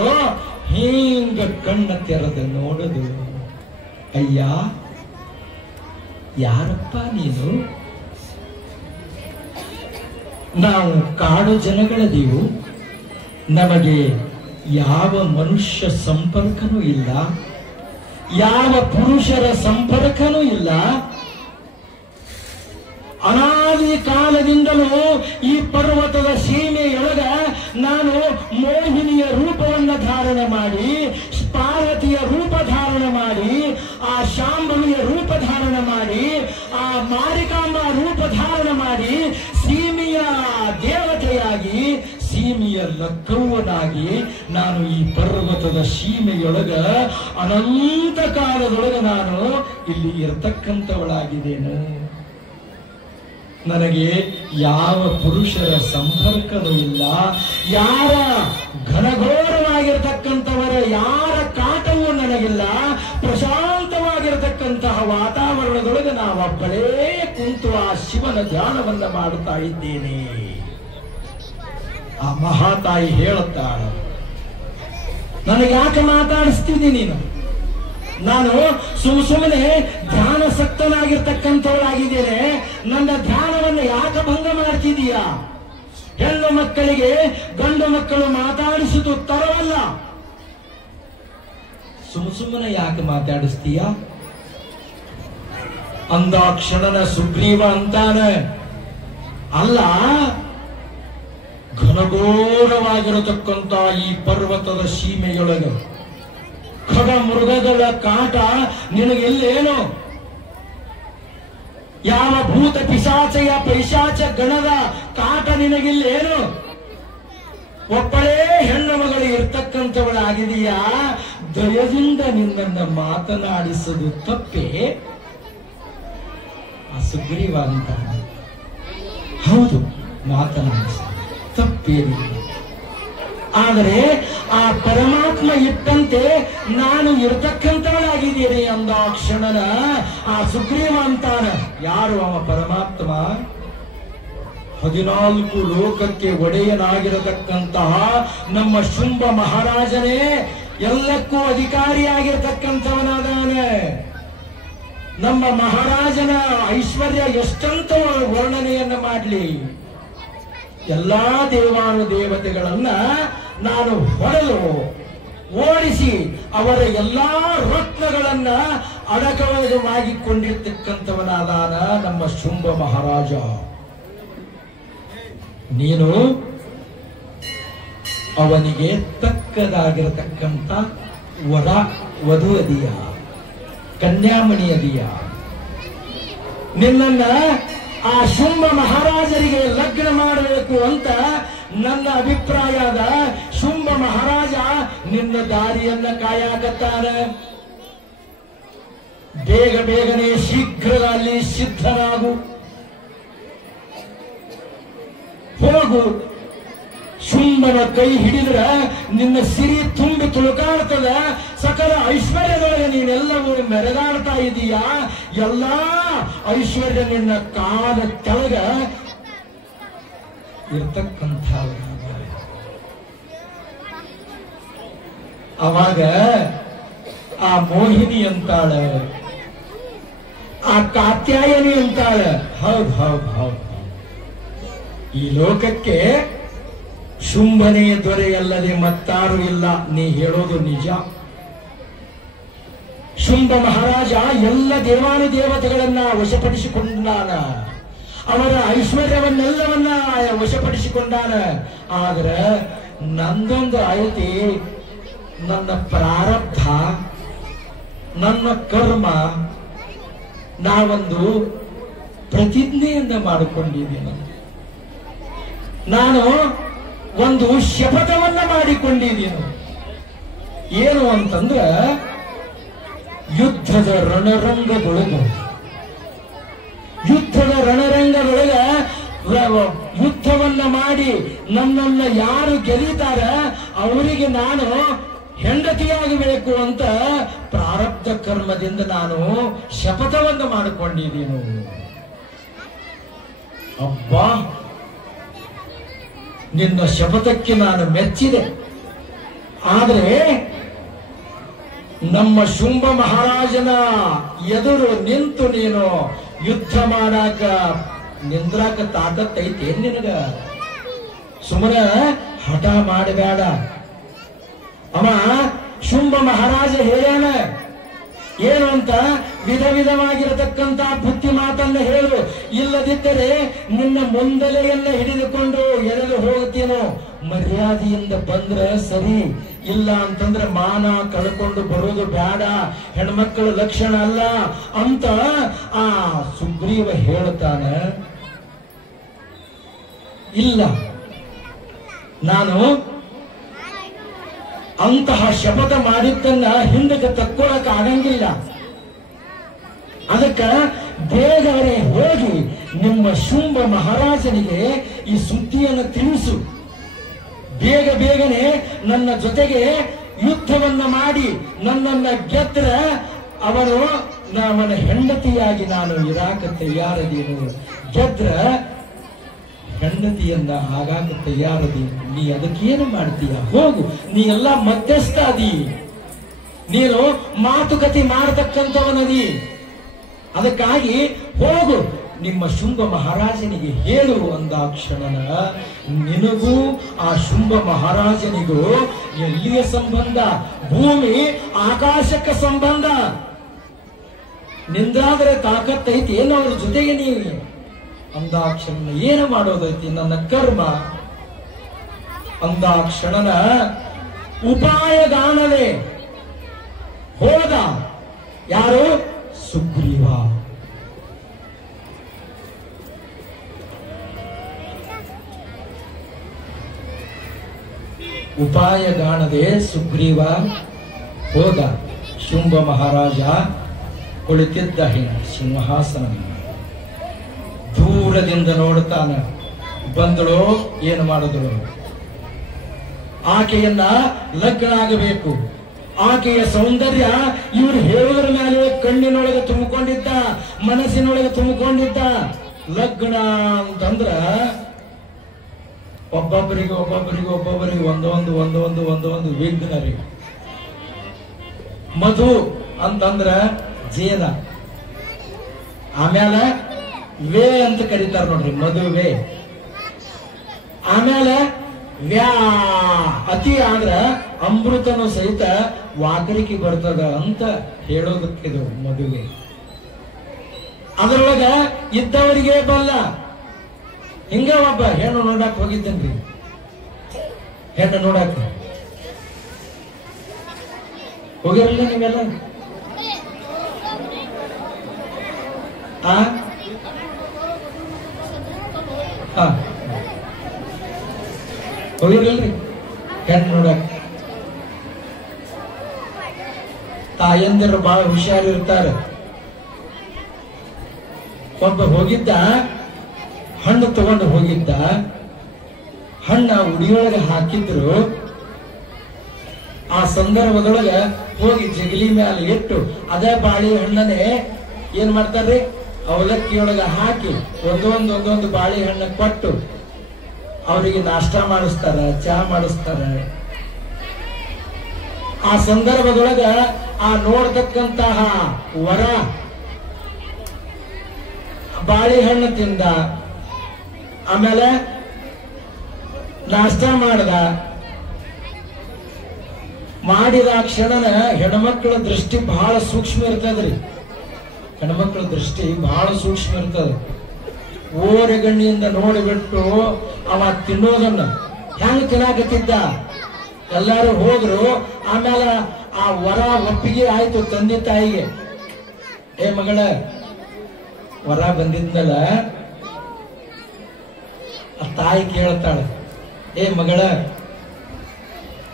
ಹಿಂಗ ಕಣ್ಣ ತೆರೆದು ನೋಡುದು. ಅಯ್ಯ, ಯಾರಪ್ಪ ನೀನು? ನಾವು ಕಾಡು ಜನಗಳದೀವು, ನಮಗೆ ಯಾವ ಮನುಷ್ಯ ಸಂಪರ್ಕನೂ ಇಲ್ಲ, ಯಾವ ಪುರುಷರ ಸಂಪರ್ಕನೂ ಇಲ್ಲ. ಅನಾದಿ ಕಾಲದಿಂದಲೂ ಈ ಪರ್ವತದ ಸೀಮೆಯೊಳಗ ನಾನು ಮೋಹಿನಿಯ ರೂಪವನ್ನ ಧಾರಣ ಮಾಡಿ, ಪಾರ್ವತಿಯ ರೂಪ ಧಾರಣ ಮಾಡಿ, ಆ ಶಾಂಭವಿಯ ರೂಪ ಧಾರಣ ಮಾಡಿ, ಆ ಮಾರಿಕಾಂಬ ರೂಪ ಧಾರಣ ಮಾಡಿ, ಸೀಮೆಯ ದೇವತೆಯಾಗಿ, ಸೀಮೆಯ ಲಕ್ಕವ್ವನಾಗಿ ನಾನು ಈ ಪರ್ವತದ ಸೀಮೆಯೊಳಗ ಅನಂತ ಕಾಲದೊಳಗ ನಾನು ಇಲ್ಲಿ ಇರತಕ್ಕಂಥವಳಾಗಿದ್ದೇನೆ. ನನಗೆ ಯಾವ ಪುರುಷರ ಸಂಪರ್ಕನೂ ಇಲ್ಲ, ಯಾರ ಘನಘೋರವಾಗಿರತಕ್ಕಂಥವರ ಯಾರ ಕಾಟವೂ ನನಗಿಲ್ಲ. ಪ್ರಶಾಂತವಾಗಿರತಕ್ಕಂತಹ ವಾತಾವರಣದೊಳಗೆ ನಾವೊಬ್ಬಳೇ ಕುಂತು ಆ ಶಿವನ ಧ್ಯಾನವನ್ನ ಮಾಡುತ್ತಾ ಇದ್ದೇನೆ. ಆ ಮಹಾತಾಯಿ ಹೇಳುತ್ತಾಳ, ನನಗೆ ಯಾಕೆ ಮಾತಾಡಿಸ್ತೀನಿ ನೀನು? ನಾನು ಸುಮ್ಮನೆ ಧ್ಯಾನಸಕ್ತನಾಗಿರ್ತಕ್ಕಂಥವಳಾಗಿದ್ದೇನೆ. ನನ್ನ ಧ್ಯಾನವನ್ನು ಯಾಕೆ ಭಂಗ ಮಾಡ್ತಿದೀಯಾ? ಹೆಣ್ಣು ಮಕ್ಕಳಿಗೆ ಗಂಡು ಮಕ್ಕಳು ಮಾತಾಡಿಸುವುದು ತರವಲ್ಲ. ಸುಮ್ಮನೆ ಯಾಕೆ ಮಾತಾಡಿಸ್ತೀಯ ಅಂದಾಕ್ಷಣನ ಸುಗ್ರೀವ ಅಂತಾನೆ. ಅಲ್ಲ, ಘನಘೋರವಾಗಿರತಕ್ಕಂತ ಈ ಪರ್ವತದ ಸೀಮೆಯೊಳಗೆ ಖಗ ಮೃಗಗಳ ಕಾಟ ನಿನಗೆಲ್ಲೇನು? ಯಾವ ಭೂತ ಪಿಶಾಚಯ ಪೈಶಾಚ ಗಣದ ಕಾಟ ನಿನಗಿಲ್ಲೇನು? ಒಬ್ಬಳೇ ಹೆಣ್ಣು ಮಗಳು ಇರ್ತಕ್ಕಂಥವಳಾಗಿದೆಯಾ? ದಯದಿಂದ ನಿನ್ನನ್ನ ಮಾತನಾಡಿಸೋದು ತಪ್ಪೇ? ಆ ಸುಗ್ರೀವ ಅಂತ, ಹೌದು, ಮಾತನಾಡಿಸೋದು ತಪ್ಪೇನಿಲ್ಲ. ಆದರೆ ಆ ಪರಮಾತ್ಮ ಇಟ್ಟಂತೆ ನಾನು ಇರತಕ್ಕಂಥವಳಾಗಿದ್ದೀನಿ ಅಂದಾಕ್ಷಣನ ಆ ಸುಗ್ರೀವ ಅಂತಾನ. ಯಾರು ಅವ ಪರಮಾತ್ಮ? 14 ಲೋಕಕ್ಕೆ ಒಡೆಯನಾಗಿರತಕ್ಕಂತಹ ನಮ್ಮ ಶುಂಭ ಮಹಾರಾಜನೇ ಎಲ್ಲಕ್ಕೂ ಅಧಿಕಾರಿಯಾಗಿರ್ತಕ್ಕಂಥವನಾದಾನೆ. ನಮ್ಮ ಮಹಾರಾಜನ ಐಶ್ವರ್ಯ ಎಷ್ಟಂತ ವರ್ಣನೆಯನ್ನ ಮಾಡಲಿ. ಎಲ್ಲಾ ದೇವಾನುದೇವತೆಗಳನ್ನ ನಾನು ಹೊಡೆದು ಓಡಿಸಿ ಅವರ ಎಲ್ಲಾ ರತ್ನಗಳನ್ನ ಅಡಕವಾಗಿಕೊಂಡಿರ್ತಕ್ಕಂಥವನಾದಾನ ನಮ್ಮ ಶುಂಭ ಮಹಾರಾಜ. ನೀನು ಅವನಿಗೆ ತಕ್ಕದಾಗಿರತಕ್ಕಂಥ ವಧು ಅದೀಯ, ಕನ್ಯಾಮಣಿ ಅದೀಯ. ನಿನ್ನನ್ನ ಆ ಶುಂಭ ಮಹಾರಾಜರಿಗೆ ಲಗ್ನ ಮಾಡಬೇಕು ಅಂತ ನನ್ನ ಅಭಿಪ್ರಾಯ ಅದ. ಶುಂಭ ಮಹಾರಾಜ ನಿನ್ನ ದಾರಿಯನ್ನ ಕಾಯಕತ್ತಾನೆ. ಬೇಗ ಬೇಗನೆ ಶೀಘ್ರದಲ್ಲಿ ಸಿದ್ಧನಾಗು, ಹೋಗು. ಶುಂಭನ ಕೈ ಹಿಡಿದ್ರ ನಿನ್ನ ಸಿರಿ ತುಂಬಿ ತುಳುಕಾಡ್ತದ. ಸಕಲ ಐಶ್ವರ್ಯದೊಳಗೆ ನೀನೆಲ್ಲವೂ ಮೆರೆದಾಡ್ತಾ ಇದೀಯಾ. ಎಲ್ಲಾ ಐಶ್ವರ್ಯ ನಿನ್ನ ಕಾಲ ಕೆಳಗ ಇರ್ತಕ್ಕಂಥ. ಅವಾಗ ಆ ಮೋಹಿನಿ ಅಂತಾಳ, ಆ ಕಾತ್ಯಾಯನಿ ಅಂತಾಳ, ಹೌದ್ ಹೌದ್ ಹೌದ್, ಈ ಲೋಕಕ್ಕೆ ಶುಂಭನೇ ದೊರೆಯಲ್ಲದೆ ಮತ್ತಾರು ಇಲ್ಲ. ನೀ ಹೇಳೋದು ನಿಜ. ಶುಂಭ ಮಹಾರಾಜ ಎಲ್ಲ ದೇವಾನುದೇವತೆಗಳನ್ನ ವಶಪಡಿಸಿಕೊಂಡಾನ, ಅವರ ಐಶ್ವರ್ಯವನ್ನೆಲ್ಲವನ್ನ ವಶಪಡಿಸಿಕೊಂಡಾನ. ಆದ್ರೆ ನಂದೊಂದು ಐತಿ, ನನ್ನ ಪ್ರಾರಬ್ಧ ನನ್ನ ಕರ್ಮ ನಾವೊಂದು ಪ್ರತಿಜ್ಞೆಯಿಂದ ಮಾಡಿಕೊಂಡಿದ್ದೀನಿ. ನಾನು ಒಂದು ಶಪಥವನ್ನ ಮಾಡಿಕೊಂಡಿದ್ದೀನಿ. ಏನು ಅಂತಂದ್ರ ಯುದ್ಧದ ರಣರಂಗದೊಳಗ ಯುದ್ಧವನ್ನ ಮಾಡಿ ನನ್ನನ್ನ ಯಾರು ಗೆಲ್ಲೀತಾರ ಅವರಿಗೆ ನಾನು ಹೆಂಡತಿಯಾಗಬೇಕು ಅಂತ ಪ್ರಾರಬ್ಧ ಕರ್ಮದಿಂದ ನಾನು ಶಪಥವನ್ನು ಮಾಡಿಕೊಂಡಿದ್ದೀನಿ. ಅಬ್ಬಾ, ನಿನ್ನ ಶಪಥಕ್ಕೆ ನಾನು ಮೆಚ್ಚಿದೆ. ಆದರೆ ನಮ್ಮ ಶುಂಭ ಮಹಾರಾಜನ ಎದುರು ನಿಂತು ನೀನು ಯುದ್ಧ ಮಾಡಾಕ ನಿಂದ್ರಾಕ ತಾಕತ್ತೈತೆ ನಿನಗ? ಸುಮ್ಮನೆ ಹಠ ಮಾಡಬೇಡ. ಅವ ಶುಂಭ ಮಹಾರಾಜ ಹೇಳ್ಯಾನ ಏನು ಅಂತ, ವಿಧ ವಿಧವಾಗಿರತಕ್ಕಂತ ಬುದ್ಧಿ ಮಾತನ್ನ ಹೇಳು, ಇಲ್ಲದಿದ್ದರೆ ನಿನ್ನ ಮುಂದಲೆಯನ್ನ ಹಿಡಿದುಕೊಂಡು ಎಳೆದು ಹೋಗ್ತೀನೋ. ಮರ್ಯಾದೆಯಿಂದ ಬಂದ್ರೆ ಸರಿ, ಇಲ್ಲ ಅಂತಂದ್ರೆ ಮಾನ ಕಳ್ಕೊಂಡು ಬರೋದು ಬೇಡ, ಹೆಣ್ಮಕ್ಕಳ ಲಕ್ಷಣ ಅಲ್ಲ ಅಂತ ಆ ಸುಗ್ರೀವ ಹೇಳ್ತಾನ. ಇಲ್ಲ, ನಾನು ಅಂತಹ ಶಪಥ ಮಾಡಿದ್ದನ್ನ ಹಿಂದಕ್ಕೆ ತಕ್ಕೊಳಕ್ ಆಗಂಗಿಲ್ಲ. ಅದಕ್ಕ ಬೇಗನೆ ಹೋಗಿ ನಿಮ್ಮ ಶುಂಭ ಮಹಾರಾಜನಿಗೆ ಈ ಸುದ್ದಿಯನ್ನು ತಿಳಿಸು. ಬೇಗನೆ ನನ್ನ ಜೊತೆಗೆ ಯುದ್ಧವನ್ನ ಮಾಡಿ ನನ್ನನ್ನ ಗೆದ್ರ ಅವನ ಹೆಂಡತಿಯಾಗಿ ನಾನು ಇರಾಕ ತಯಾರದೀನು. ಗೆದ್ರ ಹೆಂಡತಿಯನ್ನ ಆಗಾಕ ತಯಾರದೀನು. ನೀ ಅದಕ್ಕೇನು ಮಾಡ್ತೀಯ? ಹೋಗು, ನೀ ಎಲ್ಲ ಮಧ್ಯಸ್ಥ ಅದಿ, ನೀನು ಮಾತುಕತೆ ಮಾಡತಕ್ಕಂಥವನದಿ. ಅದಕ್ಕಾಗಿ ಹೋಗು, ನಿಮ್ಮ ಶುಂಭ ಮಹಾರಾಜನಿಗೆ ಹೇಳು ಅಂದಾಕ್ಷಣನ ನಿನಗೂ ಆ ಶುಂಭ ಮಹಾರಾಜನಿಗೂ ಎಲ್ಲಿಯ ಸಂಬಂಧ? ಭೂಮಿ ಆಕಾಶಕ್ಕೆ ಸಂಬಂಧ. ನಿಂದಾದ್ರೆ ತಾಕತ್ತೈತಿ ಏನು ಅವ್ರ ಜೊತೆಗೆ? ನೀವು ಅಂದಾಕ್ಷಣನ ಏನು ಮಾಡೋದೈತಿ? ನನ್ನ ಕರ್ಮ. ಅಂದಾಕ್ಷಣನ ಉಪಾಯಗಾಣವೇ ಹೋದ. ಯಾರು? ಸುಗ್ರೀವ. ಉಪಾಯಗಾಣದೆ ಸುಗ್ರೀವ ಹೋದ. ಶುಂಭ ಮಹಾರಾಜ ಕುಳಿತಿದ್ದ ಸಿಂಹಾಸನ ದೂರದಿಂದ ನೋಡುತ್ತಾನ. ಬಂದಳು, ಏನು ಮಾಡಿದಳು? ಆಕೆಯನ್ನ ಲಗ್ನ ಆಗಬೇಕು. ಆಕೆಯ ಸೌಂದರ್ಯ ಇವರು ಹೇಳುವುದರ ಮೇಲೆ ಕಣ್ಣಿನೊಳಗೆ ತುಂಬಿಕೊಂಡಿದ್ದ, ಮನಸ್ಸಿನೊಳಗೆ ತುಂಬಿಕೊಂಡಿದ್ದ. ಲಗ್ನ ಅಂತಂದ್ರ ಒಬ್ಬೊಬ್ಬರಿಗೆ ಒಂದೊಂದು ವಿಘ್ನ ರೀ. ಮಧು ಅಂತಂದ್ರ ಜೇನ, ಆಮೇಲೆ ವೇ ಅಂತ ಕರೀತಾರ ನೋಡ್ರಿ, ಮದುವೆ. ಆಮೇಲೆ ವ್ಯಾ ಅತಿ ಆದ್ರ ಅಮೃತನು ಸಹಿತ ವಾಕರಿಕೆ ಬರ್ತದ ಅಂತ ಹೇಳೋದಕ್ಕಿದು ಮದುವೆ. ಅದರೊಳಗ ಇದ್ದವರಿಗೆ ಬಲ್ಲ. ಹಿಂಗ ಒಬ್ಬ ಹೆಣ್ಣು ನೋಡಕ್ ಹೋಗಿದ್ದೇನ್ರಿ, ಹೆಣ್ಣು ನೋಡಕ್ ಹೋಗಿರಲ್ಲ ನೀವೆಲ್ಲ? ಹೋಗಿರಲ್ರಿ ಹೆಣ್ಣು ನೋಡಕ್? ತಾಯಂದಿರು ಬಹಳ ಹುಷಾರಿರ್ತಾರೆ. ಒಬ್ಬ ಹೋಗಿದ್ದ, ಹಣ್ಣು ತಗೊಂಡು ಹೋಗಿದ್ದ. ಹಣ್ಣ ಉಡಿಯೊಳಗೆ ಹಾಕಿದ್ರು. ಆ ಸಂದರ್ಭದೊಳಗ ಹೋಗಿ ಜಗಲಿ ಮ್ಯಾಲ ಇಟ್ಟು ಅದೇ ಬಾಳಿ ಹಣ್ಣನೆ ಏನ್ ಮಾಡ್ತಾರ್ರಿ, ಅವಲಕ್ಕಿಯೊಳಗ ಹಾಕಿ ಒಂದೊಂದು ಬಾಳಿ ಹಣ್ಣ ಕೊಟ್ಟು ಅವರಿಗೆ ನಾಷ್ಟ ಮಾಡಿಸ್ತಾರ, ಚಹಾ ಮಾಡಿಸ್ತಾರ. ಆ ಸಂದರ್ಭದೊಳಗ ಆ ನೋಡ್ತಕ್ಕಂತಹ ವರ ಬಾಳೆಹಣ್ಣು ತಿಂದ, ಆಮೇಲೆ ನಾಷ್ಟ ಮಾಡಿದ ಕ್ಷಣನ ಹೆಣ್ಮಕ್ಳ ದೃಷ್ಟಿ ಬಹಳ ಸೂಕ್ಷ್ಮ ಇರ್ತದ್ರಿ. ಹೆಣ್ಮಕ್ಳ ದೃಷ್ಟಿ ಬಹಳ ಸೂಕ್ಷ್ಮ ಇರ್ತದೆ. ಓರೆಗಣ್ಣಿಯಿಂದ ನೋಡಿಬಿಟ್ಟು ಅವ ತಿನ್ನೋದನ್ನ ಹೆಂಗ್ ತಿನ್ನಾಕತ್ತಿದ್ದ. ಎಲ್ಲಾರು ಹೋದ್ರು. ಆಮೇಲೆ ಆ ವರ ಒಪ್ಪಿಗೆ ಆಯ್ತು ತಂದೆ ತಾಯಿಗೆ. ಏ ಮಗಳ, ವರ ಬಂದಿದ್ನಲ್ಲ, ಆ ತಾಯಿ ಕೇಳ್ತಾಳೆ, ಏ ಮಗಳ,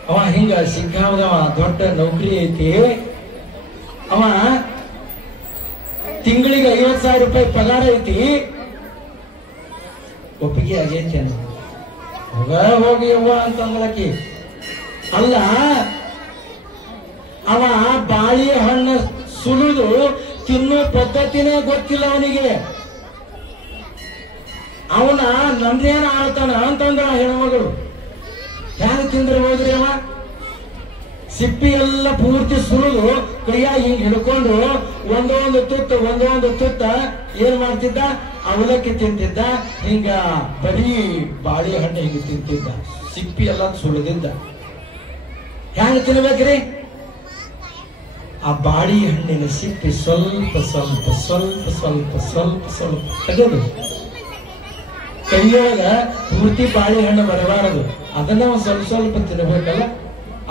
ಅವ ಹಿಂಗ ಸಿಕ್ಕಾವದವ, ದೊಡ್ಡ ನೌಕರಿ ಐತಿ, ಅವ ತಿಂಗಳಿಗೆ 50,000 ರೂಪಾಯಿ ಪಗಾರ ಐತಿ, ಒಪ್ಪಿಗೆ ಆಗೈತೆ ಹೋಗಿ ಅವ್ವ ಅಂತಂದ್ರಕಿ. ಅಲ್ಲ, ಅವ ಬಾಳಿ ಹಣ್ಣು ಸುಲಿದು ತಿನ್ನೋ ಪದ್ಧತಿನೇ ಗೊತ್ತಿಲ್ಲ ಅವನಿಗೆ. ಅವನ ನಂದೇನ ಆಳ್ತಾನ ಅಂತಂದ್ರ ಹೆಣ್ಮಗಳು ಹ್ಯಾಂಗ ತಿಂದ್ರೆ ಹೋದ್ರಿ? ಅವ ಸಿಪ್ಪಿ ಎಲ್ಲ ಪೂರ್ತಿ ಸುಲಿದು ಕೈಯಾಗಿ ಹಿಂಗ್ ಹಿಡ್ಕೊಂಡು ಒಂದೊಂದು ತುತ್ತ ಏನ್ ಮಾಡ್ತಿದ್ದ? ಅವಲಕ್ಕಿ ತಿಂತಿದ್ದ, ಹಿಂಗ ಬರೀ ಬಾಳೆಹಣ್ಣು ಹಿಂಗ ತಿಂತಿದ್ದ, ಸಿಪ್ಪಿ ಎಲ್ಲ ಸುಲಿದಿದ್ದ. ಹ್ಯಾಂಗ ತಿನ್ಬೇಕ್ರಿ? ಆ ಬಾಳೆಹಣ್ಣಿನ ಸಿಪ್ಪಿ ಸ್ವಲ್ಪ ತೆಗೆದು ಕೈಯೊಳಗ ಪೂರ್ತಿ ಬಾಳೆಹಣ್ಣು ಬರಬಾರದು, ಅದನ್ನ ಒಂದ್ ಸ್ವಲ್ಪ ತಿನ್ಬೇಕಲ್ಲ.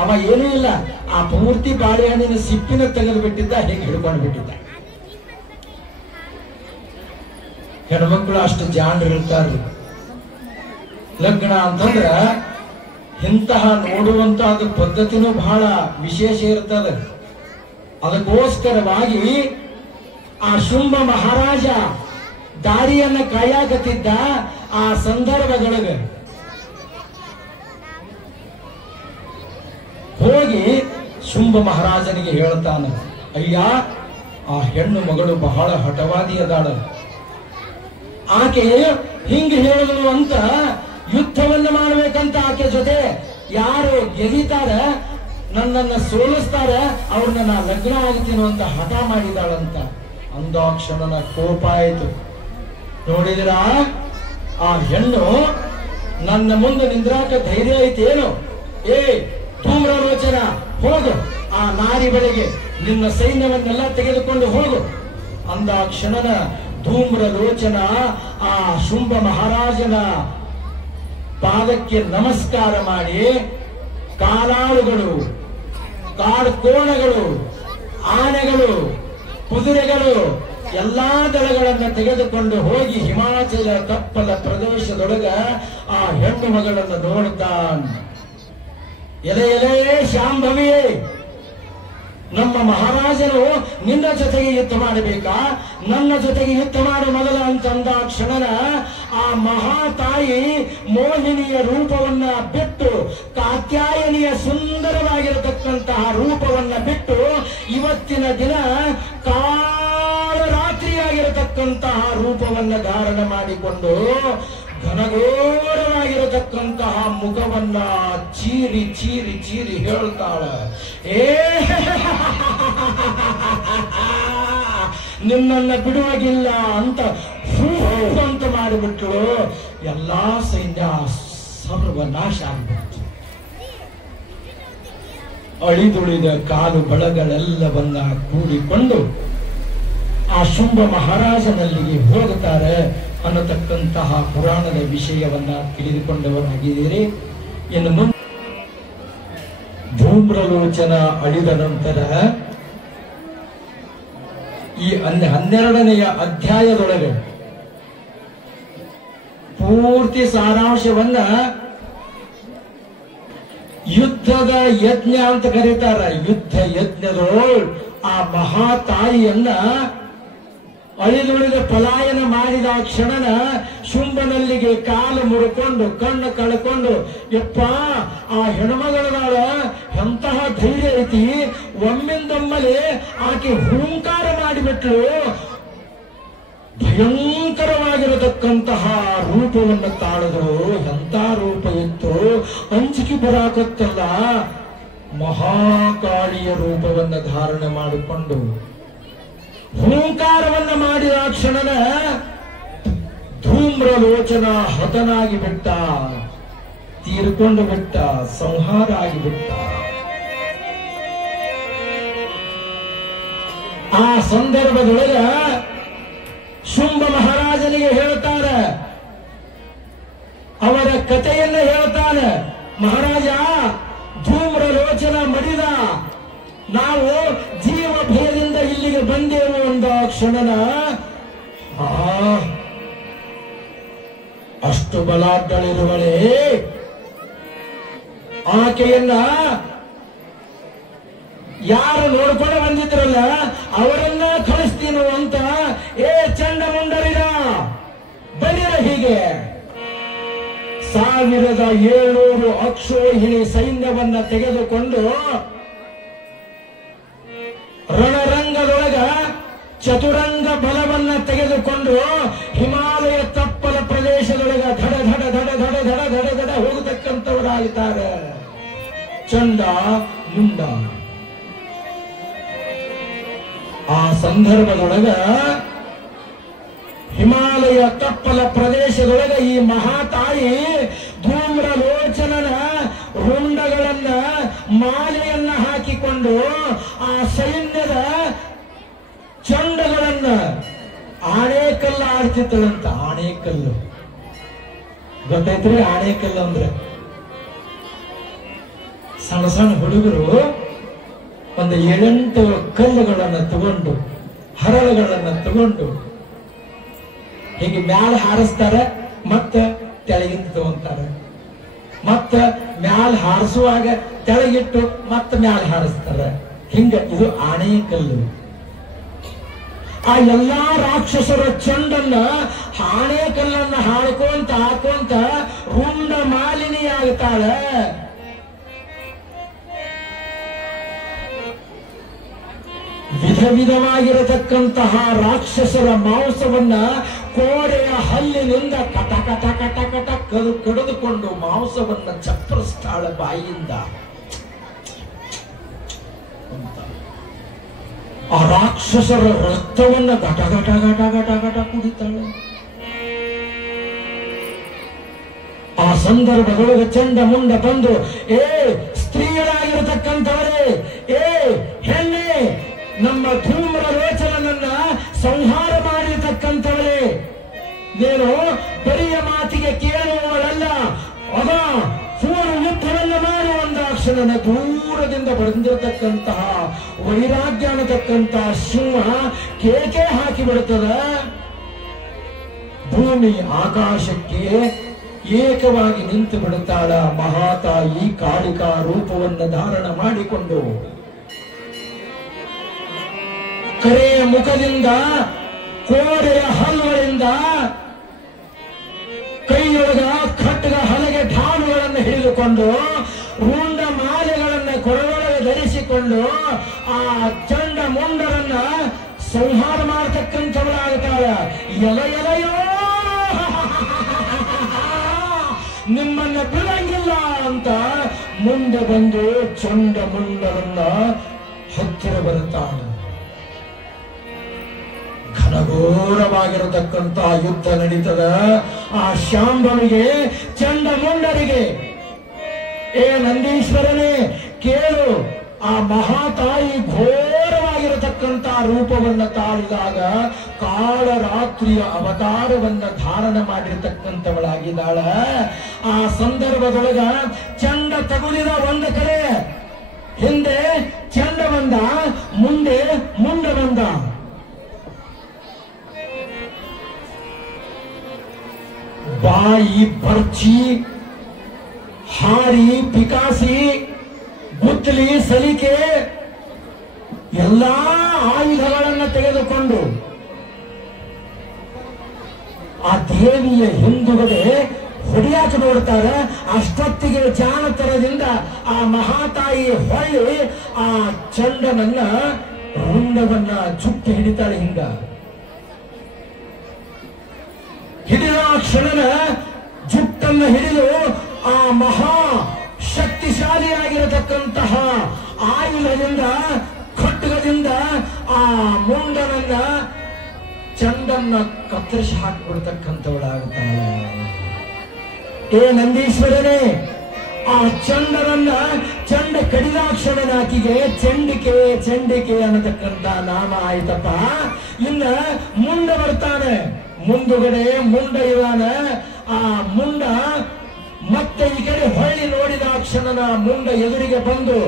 ಅವ ಏನೂ ಇಲ್ಲ, ಆ ಪೂರ್ತಿ ಬಾಳೆಹಣ್ಣಿನ ಸಿಪ್ಪಿನ ತೆಗೆದು ಬಿಟ್ಟಿದ್ದ, ಹಿಂಗೆ ಹಿಡ್ಕೊಂಡು ಬಿಟ್ಟಿದ್ದ. ಹೆಣ್ಮಕ್ಳು ಅಷ್ಟು ಜಾಣರು ಇರ್ತಾರ್ರಿ. ಲಗ್ನ ಅಂತಂದ್ರ ಇಂತಹ ನೋಡುವಂತಹ ಪದ್ಧತಿನೂ ಬಹಳ ವಿಶೇಷ ಇರ್ತದೆ. ಅದಕ್ಕೋಸ್ಕರವಾಗಿ ಆ ಶುಂಭ ಮಹಾರಾಜ ದಾರಿಯನ್ನ ಕಾಯಕತ್ತಿದ್ದ. ಆ ಸಂದರ್ಭದೊಳಗೆ ಹೋಗಿ ಶುಂಭ ಮಹಾರಾಜನಿಗೆ ಹೇಳ್ತಾನ, ಅಯ್ಯ, ಆ ಹೆಣ್ಣು ಮಗಳು ಬಹಳ ಹಠವಾದಿ ಅದಾಳ, ಆಕೆ ಹಿಂಗ ಹೇಳಿದ್ರು ಅಂತ ಯುದ್ಧವನ್ನು ಮಾಡಬೇಕಂತ ಆಕೆ ಜೊತೆ ಯಾರು ಗೆದಿತಾರ, ನನ್ನನ್ನ ಸೋಲಿಸ್ತಾರ, ಅವ್ರನ್ನ ನಾ ಲಗ್ನ ಆಗ್ತೀನಿ ಅಂತ ಹಠ ಮಾಡಿದಾಳಂತ. ಅಂದಾಕ್ಷಣನ ಕೋಪ ಆಯಿತು. ನೋಡಿದ್ರ ಆ ಹೆಣ್ಣು ನನ್ನ ಮುಂದೆ ನಿಂದ್ರಾಕ ಧೈರ್ಯ ಐತೇನು? ಏ ಧೂಮ್ರಲೋಚನ, ಹೋಗು ಆ ನಾರಿ ಬಳಿಗೆ, ನಿನ್ನ ಸೈನ್ಯವನ್ನೆಲ್ಲ ತೆಗೆದುಕೊಂಡು ಹೋಗು. ಅಂದಾಕ್ಷಣನ ಧೂಮ್ರಲೋಚನ ಆ ಶುಂಭ ಮಹಾರಾಜನ ಪಾದಕ್ಕೆ ನಮಸ್ಕಾರ ಮಾಡಿ ಕಾಲಾಳುಗಳು, ಕಾಡ್ಕೋಣಗಳು, ಆನೆಗಳು, ಕುದುರೆಗಳು ಎಲ್ಲಾ ದಳಗಳನ್ನು ತೆಗೆದುಕೊಂಡು ಹೋಗಿ ಹಿಮಾಚಲ ತಪ್ಪಲ ಪ್ರದೇಶದೊಳಗ ಆ ಹೆಣ್ಣು ಮಗಳನ್ನು ನೋಡ್ತಾನ. ಎಲೆ ಶಾಂಭವಿಯೇ, ನಮ್ಮ ಮಹಾರಾಜನು ನಿನ್ನ ಜೊತೆಗೆ ಯುದ್ಧ ಮಾಡಬೇಕಾ? ನನ್ನ ಜೊತೆಗೆ ಯುದ್ಧ ಮಾಡು ಮೊದಲ ಅಂತಂದ ಕ್ಷಣನ ಆ ಮಹಾತಾಯಿ ಮೋಹಿನಿಯ ರೂಪವನ್ನ ಬಿಟ್ಟು, ಕಾತ್ಯಾಯನಿಯ ಸುಂದರವಾಗಿರತಕ್ಕಂತಹ ರೂಪವನ್ನ ಬಿಟ್ಟು, ಇವತ್ತಿನ ದಿನ ಕಾಳರಾತ್ರಿಯಾಗಿರತಕ್ಕಂತಹ ರೂಪವನ್ನ ಧಾರಣ ಮಾಡಿಕೊಂಡು ಘನಘೋರವಾಗಿರತಕ್ಕಂತಹ ಮುಖವನ್ನ ಚೀರಿ ಚೀರಿ ಚೀರಿ ಹೇಳ್ತಾಳ, ಏ ನಿನ್ನನ್ನ ಬಿಡುವಾಗಿಲ್ಲ ಅಂತ ಅಂತ ಮಾಡಿಬಿಟ್ರು. ಎಲ್ಲಾ ಸೈನ್ಯ ಸರ್ವನಾಶ ಆಗ್ಬಿಡ್ತು. ಅಳಿದುಳಿದ ಕಾಲು ಬಳಗಳೆಲ್ಲವನ್ನ ಕೂಡಿಕೊಂಡು ಆ ಶುಂಭ ಮಹಾರಾಜನಲ್ಲಿಗೆ ಹೋಗುತ್ತಾರೆ ಅನ್ನತಕ್ಕಂತಹ ಪುರಾಣದ ವಿಷಯವನ್ನ ತಿಳಿದುಕೊಂಡವರಾಗಿದ್ದೀರಿ. ಇನ್ನು ಮುಂದೆ ಧೂಮ್ರಲೋಚನ ಅಳಿದ ನಂತರ ಈ 12ನೆಯ ಅಧ್ಯಾಯದೊಳಗೆ ಪೂರ್ತಿ ಸಾರಾಂಶವನ್ನ ಯುದ್ಧದ ಯಜ್ಞ ಅಂತ ಕರೀತಾರ. ಯುದ್ಧ ಯಜ್ಞದೊಳಗೆ ಆ ಮಹಾತಾಯಿಯನ್ನ ಅಳಿದುಳಿದ ಪಲಾಯನ ಮಾಡಿದ ಕ್ಷಣನ ಶುಂಭನಲ್ಲಿಗೆ ಕಾಲು ಮುರುಕೊಂಡು ಕಣ್ಣು ಕಳ್ಕೊಂಡು, ಯಪ್ಪ ಆ ಹೆಣ್ಮಗಳದಾಳ, ಎಂತಹ ಧೈರ್ಯ ಐತಿ, ಒಮ್ಮಿಂದೊಮ್ಮಲೆ ಆಕೆ ಹೂಂಕಾರ ಮಾಡಿಬಿಟ್ಲು. ಭಯಂಕರವಾಗಿರತಕ್ಕಂತಹ ರೂಪವನ್ನು ತಾಳದ್ರು. ಎಂಥ ರೂಪ ಇತ್ತು, ಅಂಜಿಕೆ ಬರಾಕತ್ತಲ್ಲ. ಮಹಾಕಾಳಿಯ ರೂಪವನ್ನು ಧಾರಣೆ ಮಾಡಿಕೊಂಡು ಹೂಂಕಾರವನ್ನ ಮಾಡಿದ ಕ್ಷಣನ ಧೂಮ್ರಲೋಚನ ಹತನಾಗಿ ಬಿಟ್ಟ, ತೀರ್ಕೊಂಡು ಬಿಟ್ಟ, ಸಂಹಾರ ಆಗಿಬಿಟ್ಟ. ಆ ಸಂದರ್ಭದೊಳಗ ಶುಂಭ ಮಹಾರಾಜನಿಗೆ ಹೇಳ್ತಾರೆ, ಅವರ ಕಥೆಯನ್ನ ಹೇಳ್ತಾನೆ. ಮಹಾರಾಜ ಧೂಮ್ರಲೋಚನ ಮಡಿದ, ನಾವು ಜೀವ ಭಯದಿಂದ ಇಲ್ಲಿಗೆ ಬಂದೆವು ಅಂದ ಕ್ಷಣನ ಅಷ್ಟು ಬಲಾಢ್ಯಳಿರುವಳೇ ಆಕೆಯನ್ನ ಯಾರು ನೋಡ್ಕೊಂಡು ಬಂದಿದ್ರಲ್ಲ ಅವರನ್ನ ಕಳಿಸ್ತೀನೋ ಅಂತ ಚಂಡಮುಂಡರಿರ ಬಲಿರ ಹೀಗೆ 1700 ಅಕ್ಷೋಹಿಣಿ ಸೈನ್ಯವನ್ನ ತೆಗೆದುಕೊಂಡು ರಣರಂಗದೊಳಗ ಚತುರಂಗ ಬಲವನ್ನ ತೆಗೆದುಕೊಂಡು ಹಿಮಾಲಯ ತಪ್ಪಲ ಪ್ರದೇಶದೊಳಗ ಧಡ ಧಡ ಧಡ ಧಡ ಧಡ ಧಡ ಧಡ ಹೋಗತಕ್ಕಂಥವರಾಗಿದ್ದಾರೆ ಚಂಡ ಮುಂಡ. ಆ ಸಂದರ್ಭದೊಳಗ ಹಿಮಾಲಯ ತಪ್ಪಲ ಪ್ರದೇಶದೊಳಗ ಈ ಮಹಾತಾಯಿ ಧೂಮ್ರಲೋಚನನ ರುಂಡಗಳನ್ನ ಮಾಲೆಯನ್ನ ಹಾಕಿಕೊಂಡು ಆ ಸೈನ್ಯದ ಚಂಡಗಳನ್ನ ಆಣೆಕಲ್ಲು ಆಡ್ತಿತ್ತಳಂತ. ಆಣೆಕಲ್ಲು ಗೊತ್ತೈತ್ರಿ? ಆಣೆಕಲ್ಲು ಅಂದ್ರೆ ಸಣ್ಣ ಸಣ್ಣ ಹುಡುಗರು ಒಂದು 7-8 ಕಲ್ಲುಗಳನ್ನ ತಗೊಂಡು ಹರಳುಗಳನ್ನ ತಗೊಂಡು ಹೀಗೆ ಮ್ಯಾಲ ಹಾರಿಸ್ತಾರೆ, ಮತ್ತೆ ತೆಳಗಿಂದ ತಗೊಂತಾರೆ, ಮತ್ತ ಮ್ಯಾಲ ಹಾರಿಸುವಾಗ ತೆಳಗಿಟ್ಟು ಮತ್ತೆ ಮ್ಯಾಲ ಹಾರಿಸ್ತಾರೆ. ಹಿಂಗ ಇದು ಆಣೆಕಲ್ಲು. ಆ ಎಲ್ಲಾ ರಾಕ್ಷಸರ ಚಂಡನ್ನ ಆಣೆಕಲ್ಲನ್ನ ಹಾಡ್ಕೊಂತ ಹಾಕೊಂತ ರುಂಡ ಮಾಲಿನಿ ಆಗ್ತಾಳೆ. ವಿಧ ವಿಧವಾಗಿರತಕ್ಕಂತಹ ರಾಕ್ಷಸರ ಮಾಂಸವನ್ನ ಕೋಡೆಯ ಹಲ್ಲಿನಿಂದ ಕಟ ಕಟ ಕಟ ಕಟ ಕಡಿದುಕೊಂಡು ಮಾಂಸವನ್ನ ಚಪ್ಪರಿಸ್ತಾಳ ಬಾಯಿಯಿಂದ. ಆ ರಾಕ್ಷಸರ ರಕ್ತವನ್ನ ಘಟ ಘಟ ಘಟ ಘಟ ಘಟ ಕುಡಿತಾಳೆ. ಆ ಸಂದರ್ಭದೊಳಗೆ ಚಂಡ ಮುಂಡ ಬಂದು ಸ್ತ್ರೀಯರಾಗಿರತಕ್ಕಂಥವರೇ, ಹೆಣ್ಣೆ, ನಮ್ಮ ಧೂಮ್ರ ರೋಚನನ್ನ ಸಂಹಾರ ಮಾಡಿರ್ತಕ್ಕಂಥವರೇ, ನೀನು ಬರಿಯ ಮಾತಿಗೆ ಕೇಳುವವಳಲ್ಲ, ಅದ ಪೂರ್ವ ಯುದ್ಧವನ್ನ ಮಾಡುವಂದಾಕ್ಷಣನ ದೂರದಿಂದ ಬಂದಿರತಕ್ಕಂತಹ ವೈರಾಗ್ಯ ಅನ್ನತಕ್ಕಂತಹ ಸಿಂಹ ಕೇಕೆ ಹಾಕಿ ಬಿಡುತ್ತದ. ಭೂಮಿ ಆಕಾಶಕ್ಕೆ ಏಕವಾಗಿ ನಿಂತು ಬಿಡುತ್ತಾಳ. ಮಹಾತಾಯಿ ಕಾಳಿಕಾ ರೂಪವನ್ನು ಧಾರಣ ಮಾಡಿಕೊಂಡು ಕರೆಯ ಮುಖದಿಂದ ಕೋಡೆಯ ಹಲ್ಲುಗಳಿಂದ ಕೈಯೊಳಗ ಖಡ್ಗ ಹಲಗೆ ಢಾಳುಗಳನ್ನು ಹಿಡಿದುಕೊಂಡು ರುಂಡ ಮಾಲೆಗಳನ್ನ ಕೊರಳೊಳಗೆ ಧರಿಸಿಕೊಂಡು ಆ ಚಂಡ ಮುಂಡರನ್ನ ಸಂಹಾರ ಮಾಡತಕ್ಕಂಥವಳಾಗ್ತಾಳ. ಎಲೆಯೋ ನಿಮ್ಮನ್ನ ಬಿಡಂಗಿಲ್ಲ ಅಂತ ಮುಂದೆ ಬಂದು ಚಂಡ ಮುಂಡರನ್ನ ಹತ್ತಿರ ಬರುತ್ತಾಳೆ. ಘನಘೋರವಾಗಿರತಕ್ಕಂತಹ ಯುದ್ಧ ನಡೀತದ. ಆ ಶಾಂಭವಿಗೆ ಚಂಡ ಮುಂಡರಿಗೆ, ನಂದೀಶ್ವರನೇ ಕೇಳು, ಆ ಮಹಾತಾಯಿ ಘೋರವಾಗಿರತಕ್ಕಂತಹ ರೂಪವನ್ನ ತಾಳಿದಾಗ ಕಾಳರಾತ್ರಿಯ ಅವತಾರವನ್ನ ಧಾರಣ ಮಾಡಿರ್ತಕ್ಕಂಥವಳಾಗಿದ್ದಾಳ. ಆ ಸಂದರ್ಭದೊಳಗ ಚಂಡ ತಗುಲಿದ ಒಂದು ಕಡೆ, ಹಿಂದೆ ಚಂಡ ಬಂದ, ಮುಂದೆ ಮುಂಡ ಬಂದ. ಬಾಯಿ ಬರ್ಚಿ, ಹಾರಿ, ಪಿಕಾಸಿ, ಗುದ್ದಲಿ, ಸಲಿಕೆ ಎಲ್ಲಾ ಆಯುಧಗಳನ್ನು ತೆಗೆದುಕೊಂಡು ಆ ದೇವಿಯ ಹಿಂದುಗಡೆ ಹೊಡೆಯಾಕ ನೋಡ್ತಾರೆ. ಅಷ್ಟೊತ್ತಿಗೆ ಜಾನತರದಿಂದ ಆ ಮಹಾತಾಯಿ ಹೊಳ್ಳಿ ಆ ಚಂಡನನ್ನ ರುಂಡವನ್ನ ಚುಟ್ಟಿ ಹಿಡಿತಾಳೆ. ಹಿಂಗ ಹಿಡಿದ ಕ್ಷಣನ ಜುಟ್ಟನ್ನ ಹಿಡಿದು ಆ ಮಹಾ ಶಕ್ತಿಶಾಲಿಯಾಗಿರತಕ್ಕಂತಹ ಆಯುಧದಿಂದ, ಖಡ್ಗದಿಂದ ಆ ಮುಂಡನನ್ನ ಚಂಡನ್ನ ಕತ್ತರಿಸಿ ಹಾಕಿಬಿಡ್ತಕ್ಕಂಥವಳಾಗುತ್ತಾಳೆ. ನಂದೀಶ್ವರನೇ, ಆ ಚಂಡನನ್ನ ಚಂಡ ಕಡಿದಾಕ್ಷಣನಾಕಿಗೆ ಚಂಡಿಕೆ ಚಂಡಿಕೆ ಅನ್ನತಕ್ಕಂತ ನಾಮ ಆಯ್ತಪ್ಪ. ಇನ್ನ ಮುಂಡ ಬರ್ತಾನೆ, ಮುಂದುಗಡೆ ಮುಂಡ ಇದಾನ. ಆ ಮುಂಡ ಮತ್ತೆ ಈ ಕಡೆ ಹೊಳ್ಳಿ ನೋಡಿದ ಕ್ಷಣನ ಮುಂಡ ಎದುರಿಗೆ ಬಂದು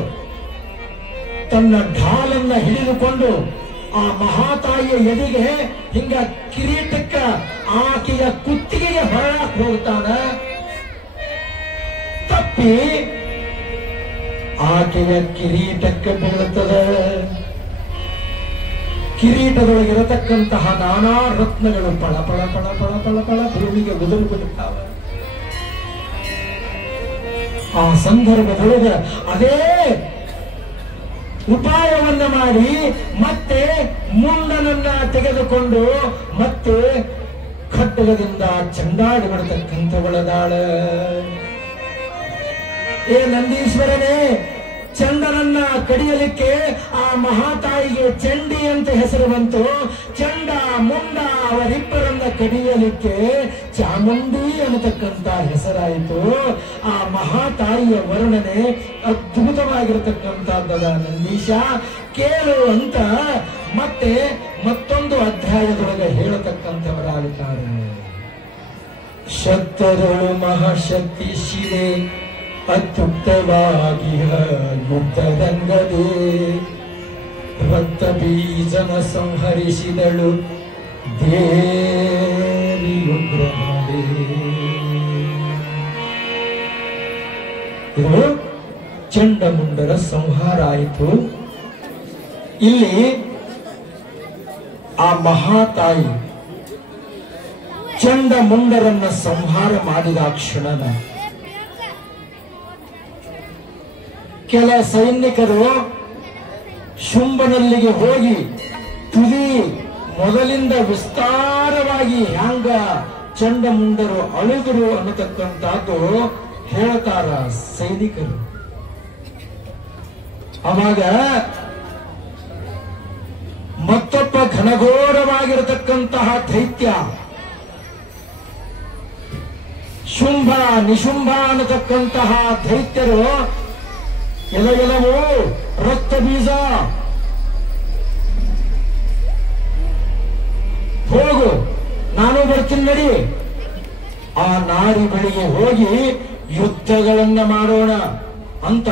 ತನ್ನ ಢಾಲನ್ನ ಹಿಡಿದುಕೊಂಡು ಆ ಮಹಾತಾಯಿಯ ಎದೆಗೆ ಹಿಂಗ ಕಿರೀಟಕ್ಕ ಆಕೆಯ ಕುತ್ತಿಗೆಗೆ ಹೊರಳಕ್ ಹೋಗ್ತಾನ. ತಪ್ಪಿ ಆಕೆಯ ಕಿರೀಟಕ್ಕೆ ಬೀಳುತ್ತದೆ. ಕಿರೀಟದೊಳಗಿರತಕ್ಕಂತಹ ನಾನಾ ರತ್ನಗಳು ಪಳ ಪಳ ಪಳ ಪಳ ಪಳ ಪಳ ಭೂಮಿಗೆ ಉದುರು ಬಿಡುತ್ತಾವೆ. ಆ ಸಂದರ್ಭದೊಳಗೆ ಅದೇ ಉಪಾಯವನ್ನ ಮಾಡಿ ಮತ್ತೆ ಮುಂಡನನ್ನ ತೆಗೆದುಕೊಂಡು ಮತ್ತೆ ಖಡ್ಗದಿಂದ ಚಂಡಾಡಿ ಬಿಡತಕ್ಕಂಥವಳದಾಳ. ಏ ನಂದೀಶ್ವರನೇ, ಚಂಡನನ್ನ ಕಡಿಯಲಿಕ್ಕೆ ಆ ಮಹಾತಾಯಿಗೆ ಚಂಡಿ ಅಂತ ಹೆಸರು ಬಂತು. ಚಂಡ ಮುಂಡ ಅವರಿಬ್ಬರನ್ನ ಕಡಿಯಲಿಕ್ಕೆ ಚಾಮುಂಡಿ ಅನ್ನತಕ್ಕಂತ ಹೆಸರಾಯಿತು. ಆ ಮಹಾತಾಯಿಯ ವರ್ಣನೆ ಅದ್ಭುತವಾಗಿರತಕ್ಕಂಥದ್ದದ ನಂದೀಶ, ಕೇಳು ಅಂತ ಮತ್ತೆ ಮತ್ತೊಂದು ಅಧ್ಯಾಯದೊಳಗೆ ಹೇಳತಕ್ಕಂಥವರಾಗುತ್ತಾರೆ. ಶಕ್ತರಳು ಮಹಾಶಕ್ತಿ ಶಿವೆ ಅತ್ಯುಕ್ತವಾಗಿ ಯುದ್ಧರಂಗದೇ ರಕ್ತ ಬೀಜನ ಸಂಹರಿಸಿದಳು ದೇವಿಯುಗ್ರಮದೇ. ಇದು ಚಂಡಮುಂಡರ ಸಂಹಾರ ಆಯಿತು. ಇಲ್ಲಿ ಆ ಮಹಾತಾಯಿ ಚಂಡಮುಂಡರನ್ನ ಸಂಹಾರ ಮಾಡಿದ ಕ್ಷಣನ ಕೆಲ ಸೈನಿಕರು ಶುಂಭನಲ್ಲಿಗೆ ಹೋಗಿ ತುದಿ ಮೊದಲಿಂದ ವಿಸ್ತಾರವಾಗಿ ಹ್ಯಾಂಗ ಚಂಡಮುಂಡರು ಅಳುದರು ಅನ್ನತಕ್ಕಂಥದ್ದು ಹೇಳ್ತಾರ ಸೈನಿಕರು. ಅವಾಗ ಮತ್ತೊಬ್ಬ ಘನಘೋರವಾಗಿರತಕ್ಕಂತಹ ದೈತ್ಯ ಶುಂಭ ನಿಶುಂಭ ಅನ್ನತಕ್ಕಂತಹ ದೈತ್ಯರು ಎಲ್ಲವೂ ರಕ್ತ ಬೀಜ ಹೋಗು, ನಾನು ಬರ್ತೀನಿ ನಡಿ. ಆ ನಾರಿ ಬಳಿಗೆ ಹೋಗಿ ಯುದ್ಧಗಳನ್ನ ಮಾಡೋಣ ಅಂತ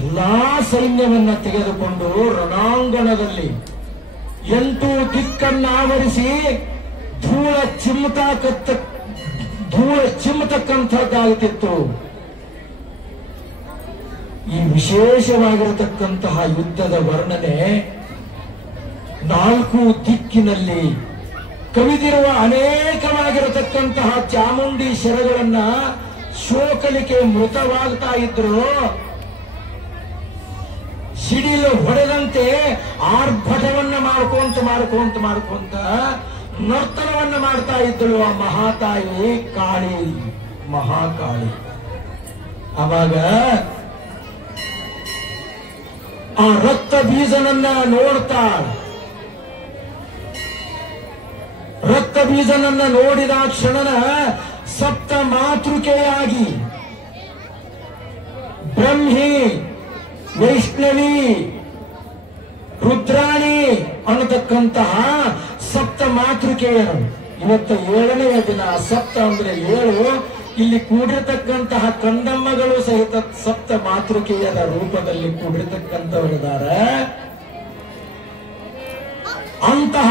ಎಲ್ಲಾ ಸೈನ್ಯವನ್ನ ತೆಗೆದುಕೊಂಡು ರಣಾಂಗಣದಲ್ಲಿ 8 ದಿಕ್ಕನ್ನ ಆವರಿಸಿ ಧೂಳ ಚಿಮ್ಮತಕ್ಕಂಥದ್ದಾಗುತ್ತಿತ್ತು. ಈ ವಿಶೇಷವಾಗಿರತಕ್ಕಂತಹ ಯುದ್ಧದ ವರ್ಣನೆ 4 ದಿಕ್ಕಿನಲ್ಲಿ ಕವಿದಿರುವ ಅನೇಕವಾಗಿರತಕ್ಕಂತಹ ಚಾಮುಂಡಿ ಶರಗಳನ್ನ ಶೋಕಲಿಕೆ ಮೃತವಾಗ್ತಾ ಇದ್ರು. ಸಿಡಿಲು ಹೊಡೆದಂತೆ ಆರ್ಭಟವನ್ನ ಮಾಡ್ಕೊಂತ ನರ್ತನವನ್ನ ಮಾಡ್ತಾ ಇದ್ದಳು ಆ ಮಹಾತಾಯಿ ಕಾಳಿ, ಮಹಾಕಾಳಿ. ಅವಾಗ ಆ ರಕ್ತ ಬೀಜನನ್ನ ನೋಡ್ತಾಳೆ. ರಕ್ತ ಬೀಜನನ್ನ ನೋಡಿದ ಕ್ಷಣನ ಸಪ್ತ ಮಾತೃಕೆಯಾಗಿ ಬ್ರಹ್ಮಿ, ವೈಷ್ಣವಿ, ರುದ್ರಾಣಿ ಅನ್ನತಕ್ಕಂತಹ ಸಪ್ತ ಮಾತೃಕೆಯರು. ಇವತ್ತು 7ನೆಯ ದಿನ. ಸಪ್ತ ಅಂದ್ರೆ 7. ಇಲ್ಲಿ ಕೂಡಿರತಕ್ಕಂತಹ ಕಂದಮ್ಮಗಳು ಸಹಿತ ಸಪ್ತ ಮಾತೃಕೆಯರ ರೂಪದಲ್ಲಿ ಕೂಡಿರತಕ್ಕಂಥವರಿದ್ದಾರೆ. ಅಂತಹ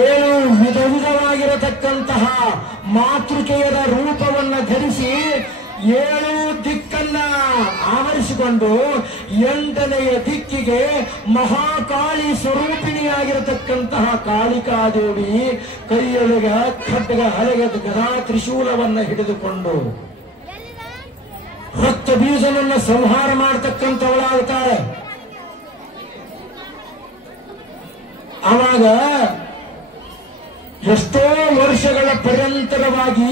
7 ವಿಧ ವಿಧವಾಗಿರತಕ್ಕಂತಹ ಮಾತೃಕೆಯರ ರೂಪವನ್ನ ಧರಿಸಿ 7 ದಿಕ್ಕನ್ನ ಆವರಿಸಿಕೊಂಡು 8ನೆಯ ದಿಕ್ಕಿಗೆ ಮಹಾಕಾಳಿ ಸ್ವರೂಪಿಣಿಯಾಗಿರತಕ್ಕಂತಹ ಕಾಳಿಕಾದೇವಿ ಕೈಯೊಳಗ ಖಡ್ಗ, ಹಲಗೆ, ಗದಾ, ತ್ರಿಶೂಲವನ್ನ ಹಿಡಿದುಕೊಂಡು ರಕ್ತ ಬೀಜನನ್ನ ಸಂಹಾರ ಮಾಡತಕ್ಕಂಥವಳಾಗುತ್ತಾಳೆ. ಆವಾಗ ಎಷ್ಟೋ ವರ್ಷಗಳ ಪರ್ಯಂತರವಾಗಿ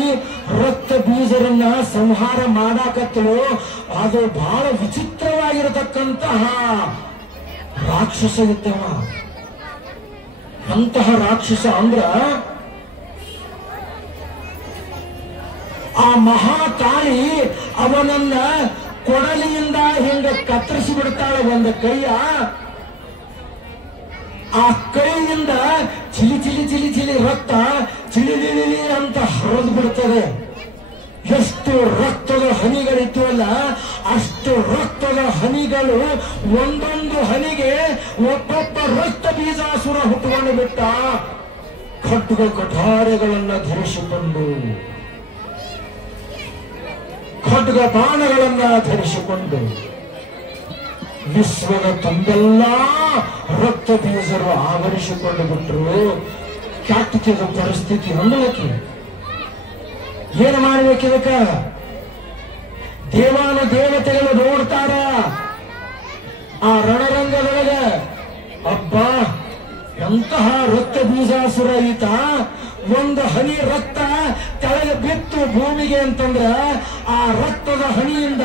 ರಕ್ತ ಬೀಜರನ್ನ ಸಂಹಾರ ಮಾಡಾಕತ್ತಳು. ಅದು ಬಹಳ ವಿಚಿತ್ರವಾಗಿರತಕ್ಕಂತಹ ರಾಕ್ಷಸ ಇದ್ದವ. ಅಂತಹ ರಾಕ್ಷಸ ಅಂದ್ರ ಆ ಮಹಾಕಾಳಿ ಅವನನ್ನ ಕೊಡಲಿಯಿಂದ ಹಿಂಗ ಕತ್ತರಿಸಿ ಬಿಡ್ತಾಳೆ ಒಂದು ಕೈಯ. ಆ ಕೈಯಿಂದ ಚಿಲಿ ಚಿಲಿ ಚಿಲಿ ಚಿಲಿ ರಕ್ತ ಚಿಲಿಲಿ ಅಂತ ಹರಿದು ಬಿಡ್ತದೆ. ಎಷ್ಟು ರಕ್ತದ ಹನಿಗಳಿದ್ವಲ್ಲ ಅಷ್ಟು ಅಷ್ಟು ರಕ್ತದ ಹನಿಗಳು, ಒಂದೊಂದು ಹನಿಗೆ ಒಬ್ಬೊಬ್ಬ ರಕ್ತ ಬೀಜಾಸುರ ಹುಟ್ಟುಕೊಂಡು ಬಿಟ್ಟ. ಖಡ್ಗ ಕಠಾರೆಗಳನ್ನ ಧರಿಸಿಕೊಂಡು, ಖಡ್ಗ ಬಾಣಗಳನ್ನ ಧರಿಸಿಕೊಂಡು ವಿಶ್ವದ ತುಂಬೆಲ್ಲ ರಕ್ತ ಬೀಜರು ಆವರಿಸಿಕೊಂಡು ಬಿಟ್ಟರು. ಕೆಟ್ಟದ ಪರಿಸ್ಥಿತಿ ಹೊಂದಲಿಕ್ಕೆ ಏನು ಮಾಡಬೇಕಿದಕ್ಕ? ದೇವಾನು ದೇವತೆಗಳು ನೋಡ್ತಾರ ಆ ರಣರಂಗದೊಳಗೆ, ಅಬ್ಬಾ ಎಂತಹ ರಕ್ತ ಬೀಜಾಸುರ ಈತ. ಒಂದು ಹನಿ ರಕ್ತ ಕೆಳಗೆ ಬಿತ್ತು ಭೂಮಿಗೆ ಅಂತಂದ್ರ ಆ ರಕ್ತದ ಹನಿಯಿಂದ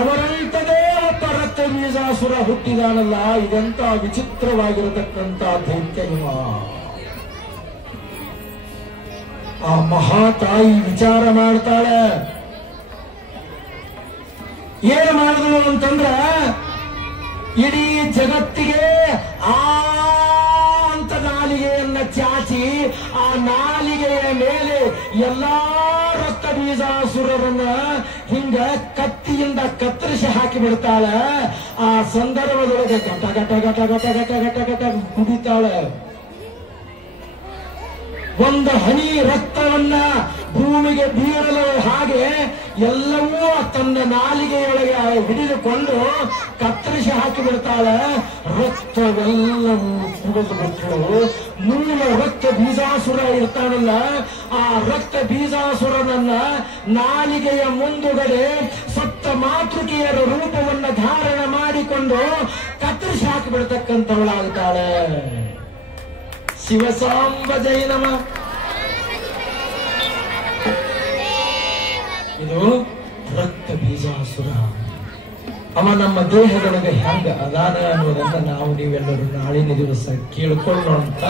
ಅವರಂತದೇ ಒಬ್ಬ ರಕ್ತ ಬೀಜಾಸುರ ಹುಟ್ಟಿದಾನಲ್ಲ. ಇದೆಂತ ವಿಚಿತ್ರವಾಗಿರತಕ್ಕಂತ ದೈತ್ಯ ಇವ. ಆ ಮಹಾತಾಯಿ ವಿಚಾರ ಮಾಡ್ತಾಳೆ. ಏನು ಮಾಡಿದಳು ಅಂತಂದ್ರ, ಇಡೀ ಜಗತ್ತಿಗೆ ಅಂತ ನಾಲಿಗೆಯನ್ನ ಚಾಚಿ ಆ ನಾಲಿಗೆಯ ಮೇಲೆ ಎಲ್ಲಾ ರಕ್ತ ಬೀಜಾಸುರರನ್ನ ಹಿಂಗ ಕತ್ತಿಯಿಂದ ಕತ್ತರಿಸಿ ಹಾಕಿ ಬಿಡ್ತಾಳೆ. ಆ ಸಂದರ್ಭದೊಳಗೆ ಘಟ ಘಟ ಘಟ ಘಟ ಘಟ ಘಟ ಘಟ ಕುಡಿತಾಳೆ. ಒಂದು ಹನಿ ರಕ್ತವನ್ನ ಭೂಮಿಗೆ ಬೀರಲು ಹಾಗೆ ಎಲ್ಲವೂ ತನ್ನ ನಾಲಿಗೆಯೊಳಗೆ ಹಿಡಿದುಕೊಂಡು ಕತ್ತರಿಸಿ ಹಾಕಿ ಬಿಡ್ತಾಳೆ. ರಕ್ತವೆಲ್ಲವೂ ಕುಡಿದು ಬಿಟ್ಟಳು. ಮೂಲ ರಕ್ತ ಬೀಜಾಸುರ ಇರ್ತಾನಲ್ಲ, ಆ ರಕ್ತ ಬೀಜಾಸುರನನ್ನ ನಾಲಿಗೆಯ ಮುಂದುಗಡೆ ಸತ್ತ ಮಾತೃಕೆಯರ ರೂಪವನ್ನ ಧಾರಣ ಮಾಡಿಕೊಂಡು ಕತ್ತರಿಸಿ ಹಾಕಿ ಬಿಡ್ತಕ್ಕಂಥವಳಾಗ್ತಾಳೆ. ಶಿವಸಾಂಬ ಜೈ ನಮ. ಇದು ರಕ್ತ ಬೀಜಾಸುರ. ಅವ ನಮ್ಮ ದೇಹದೊಳಗೆ ಹೆಂಗ ಅದಾನ ಅನ್ನೋದನ್ನ ನಾವು ನೀವೆಲ್ಲರೂ ನಾಳಿನ ದಿವಸ ಕೇಳ್ಕೊಳ್ಳೋಣ ಅಂತ